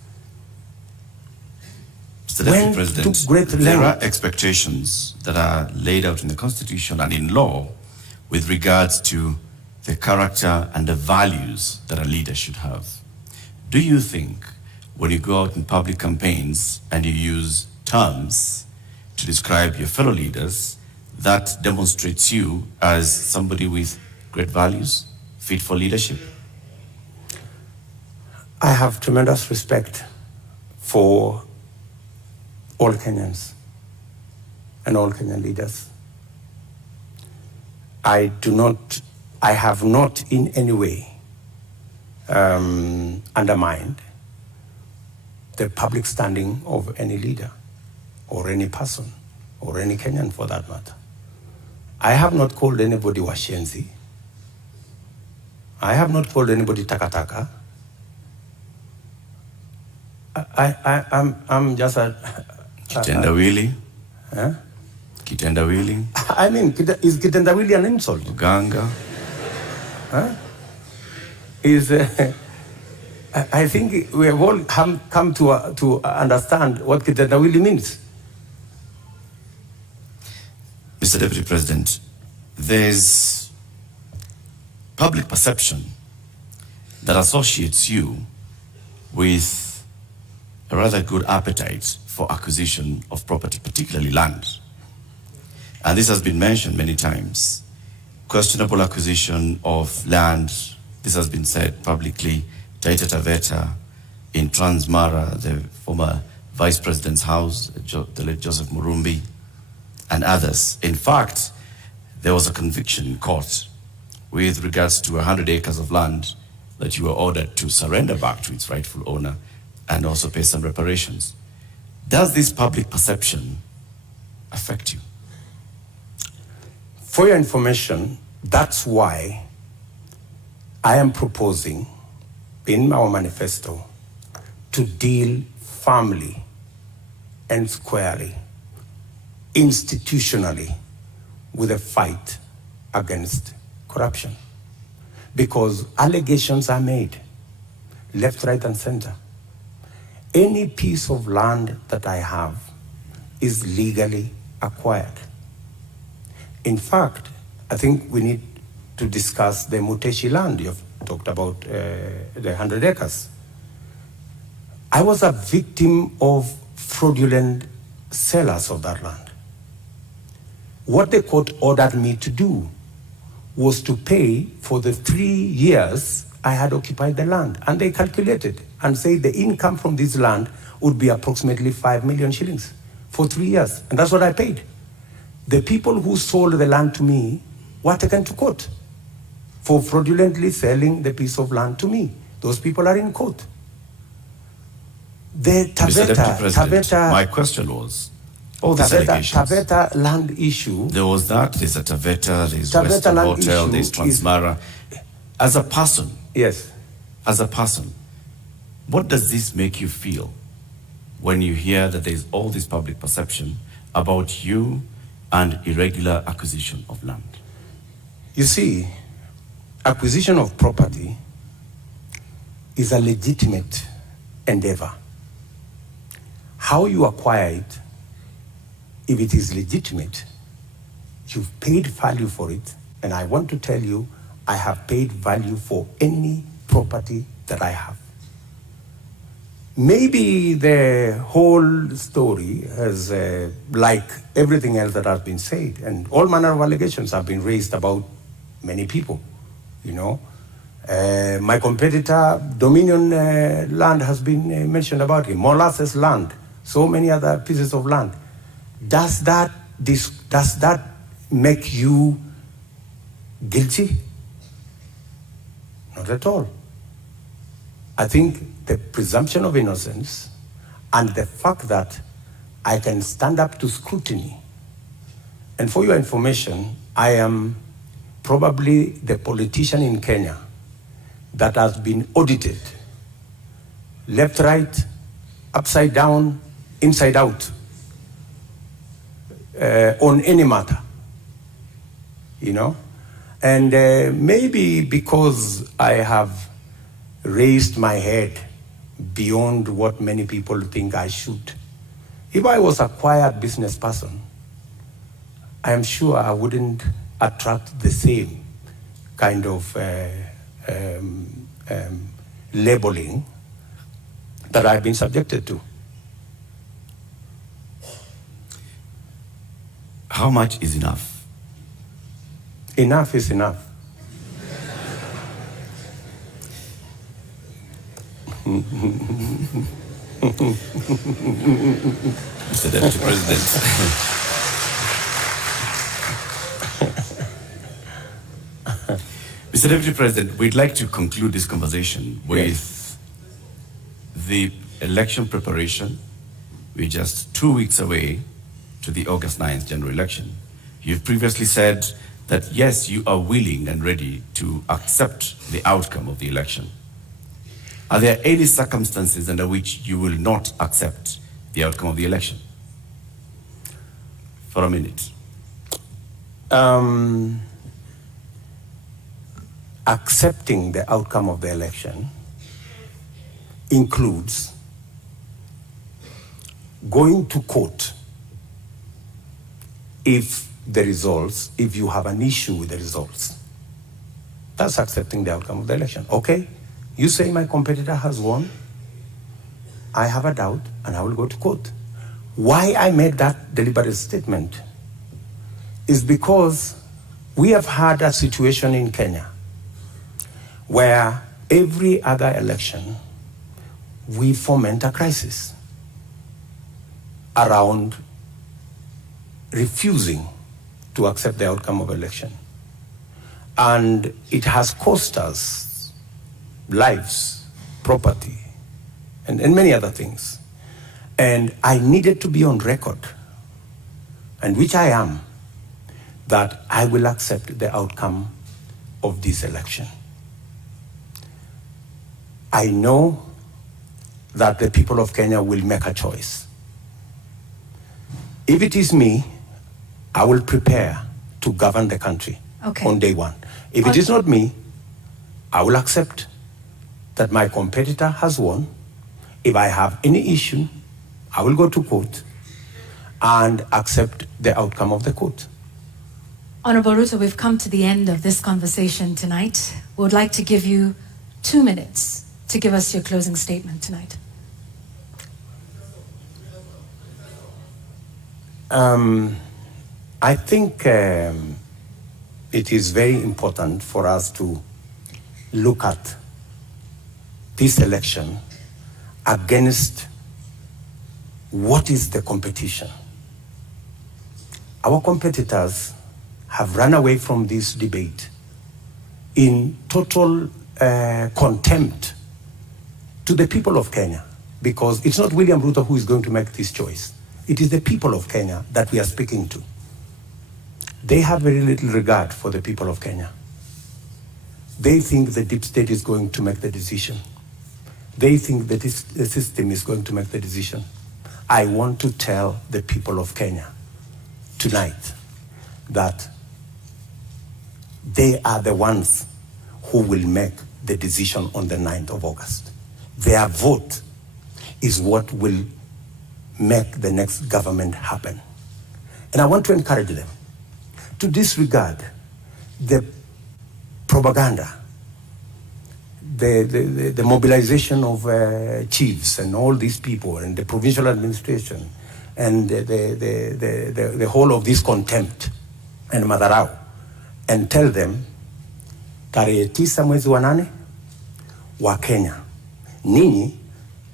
Mr. Deputy President, there are expectations that are laid out in the Constitution and in law with regards to the character and the values that a leader should have. Do you think when you go out in public campaigns and you use terms to describe your fellow leaders, that demonstrates you as somebody with great values, fit for leadership? I have tremendous respect for all Kenyans and all Kenyan leaders. I have not in any way undermined the public standing of any leader or any person or any Kenyan for that matter. I have not called anybody washenzi. I have not called anybody takataka. I'm just a Kitendawili. Huh? Kitendawili. I mean, is kitendawili an insult? Ganga. Huh? I think we have all come to understand what kitendawili means. Mr. Deputy President, there's public perception that associates you with a rather good appetite for acquisition of property, particularly land. And this has been mentioned many times. Questionable acquisition of land, this has been said publicly, Taita Taveta, in Transmara, the former Vice President's house, the late Joseph Murumbi, and others. In fact, there was a conviction in court with regards to 100 acres of land that you were ordered to surrender back to its rightful owner and also pay some reparations. Does this public perception affect you? For your information, that's why I am proposing in our manifesto to deal firmly and squarely, institutionally, with a fight against corruption. Because allegations are made, left, right, and center. Any piece of land that I have is legally acquired. In fact, I think we need to discuss the Muteshi land. You've talked about the 100 acres. I was a victim of fraudulent sellers of that land. What the court ordered me to do was to pay for the 3 years I had occupied the land. And they calculated and said the income from this land would be approximately 5 million shillings for 3 years. And that's what I paid. The people who sold the land to me were taken to court for fraudulently selling the piece of land to me. Those people are in court. The Mr. Deputy President, Taveta, my question was, all these allegations. Taveta land issue. There was that, there's a Taveta, there's Taveta Western land Hotel, issue there's Transmara. As a person, Yes. as a person, what does this make you feel when you hear that there's all this public perception about you and irregular acquisition of land? You see, acquisition of property is a legitimate endeavor. How you acquire it, if it is legitimate, you've paid value for it, and I want to tell you, I have paid value for any property that I have. Maybe the whole story has, like everything else that has been said, and all manner of allegations have been raised about many people, you know. My competitor, Dominion land has been mentioned about him, Molasses land, so many other pieces of land. Does that make you guilty? Not at all. I think the presumption of innocence and the fact that I can stand up to scrutiny. And for your information, I am probably the politician in Kenya that has been audited, left, right, upside down, inside out, on any matter, you know? And maybe because I have raised my head beyond what many people think I should. If I was a quiet business person, I am sure I wouldn't attract the same kind of labeling that I've been subjected to. How much is enough? Enough is enough. Mr. Deputy President. Mr. Deputy President, we'd like to conclude this conversation with the election preparation. We're just 2 weeks away to the August 9th general election. You've previously said that, yes, you are willing and ready to accept the outcome of the election. Are there any circumstances under which you will not accept the outcome of the election? For a minute. Accepting the outcome of the election includes going to court if you have an issue with the results. That's accepting the outcome of the election. Okay, you say my competitor has won. I have a doubt and I will go to court. Why I made that deliberate statement is because we have had a situation in Kenya where every other election we foment a crisis around refusing to accept the outcome of election. And it has cost us lives, property, and many other things. And I needed to be on record, and which I am, that I will accept the outcome of this election. I know that the people of Kenya will make a choice. If it is me, I will prepare to govern the country on day one. If it is not me, I will accept that my competitor has won. If I have any issue, I will go to court and accept the outcome of the court. Honorable Ruto, we've come to the end of this conversation tonight. We would like to give you 2 minutes to give us your closing statement tonight. I think it is very important for us to look at this election against what is the competition. Our competitors have run away from this debate in total contempt to the people of Kenya, because it's not William Ruto who is going to make this choice. It is the people of Kenya that we are speaking to. They have very little regard for the people of Kenya. They think the deep state is going to make the decision. They think that the system is going to make the decision. I want to tell the people of Kenya tonight that they are the ones who will make the decision on the 9th of August. Their vote is what will make the next government happen. And I want to encourage them to disregard the propaganda, the mobilization of chiefs and all these people and the provincial administration and the whole of this contempt and madharau, and tell them, tarehe 9 mwezi wa 8 wa Kenya, ninyi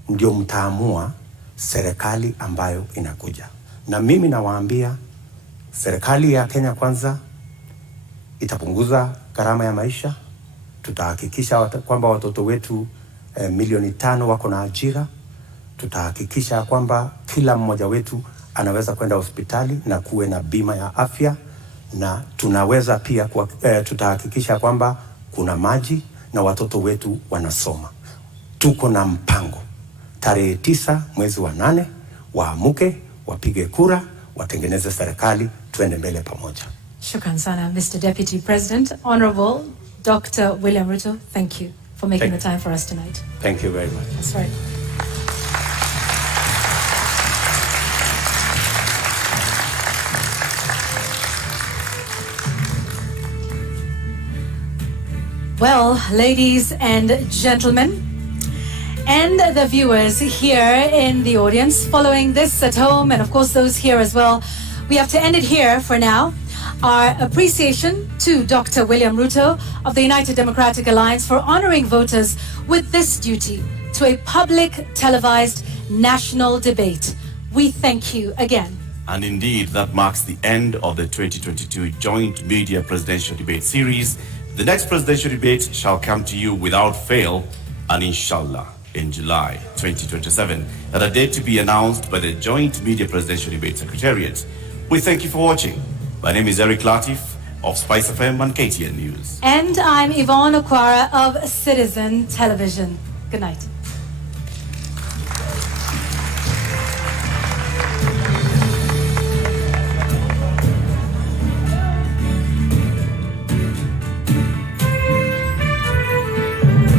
ndio mtaamua serikali ambayo inakuja. Na mimi nawaambia, serikali ya Kenya Kwanza itapunguza gharama ya maisha. Tutahakikisha kwamba watoto wetu milioni 5 wako na ajira. Tutahakikisha kwamba kila mmoja wetu anaweza kwenda hospitali na kuwe na bima ya afya, na tunaweza pia tutahakikisha kwamba kuna maji na watoto wetu wanasoma. Tuko na mpango. Tarehe 9 mwezi wa 8 waamuke, wapige kura, watengeneze serikali, tuende mbele pamoja. Shukran sana, Mr. Deputy President. Honorable Dr. William Ruto, thank you for making the time for us tonight. Thank you very much. That's right. Well, ladies and gentlemen, and the viewers here in the audience, following this at home, and of course those here as well, we have to end it here for now. Our appreciation to Dr. William Ruto of the United Democratic Alliance for honoring voters with this duty to a public televised national debate. We thank you again. And indeed, that marks the end of the 2022 Joint Media Presidential Debate Series. The next presidential debate shall come to you without fail, and inshallah, in July 2027, at a date to be announced by the Joint Media Presidential Debate Secretariat. We thank you for watching. My name is Eric Latif of Spice FM and KTN News. And I'm Yvonne Okwara of Citizen Television. Good night.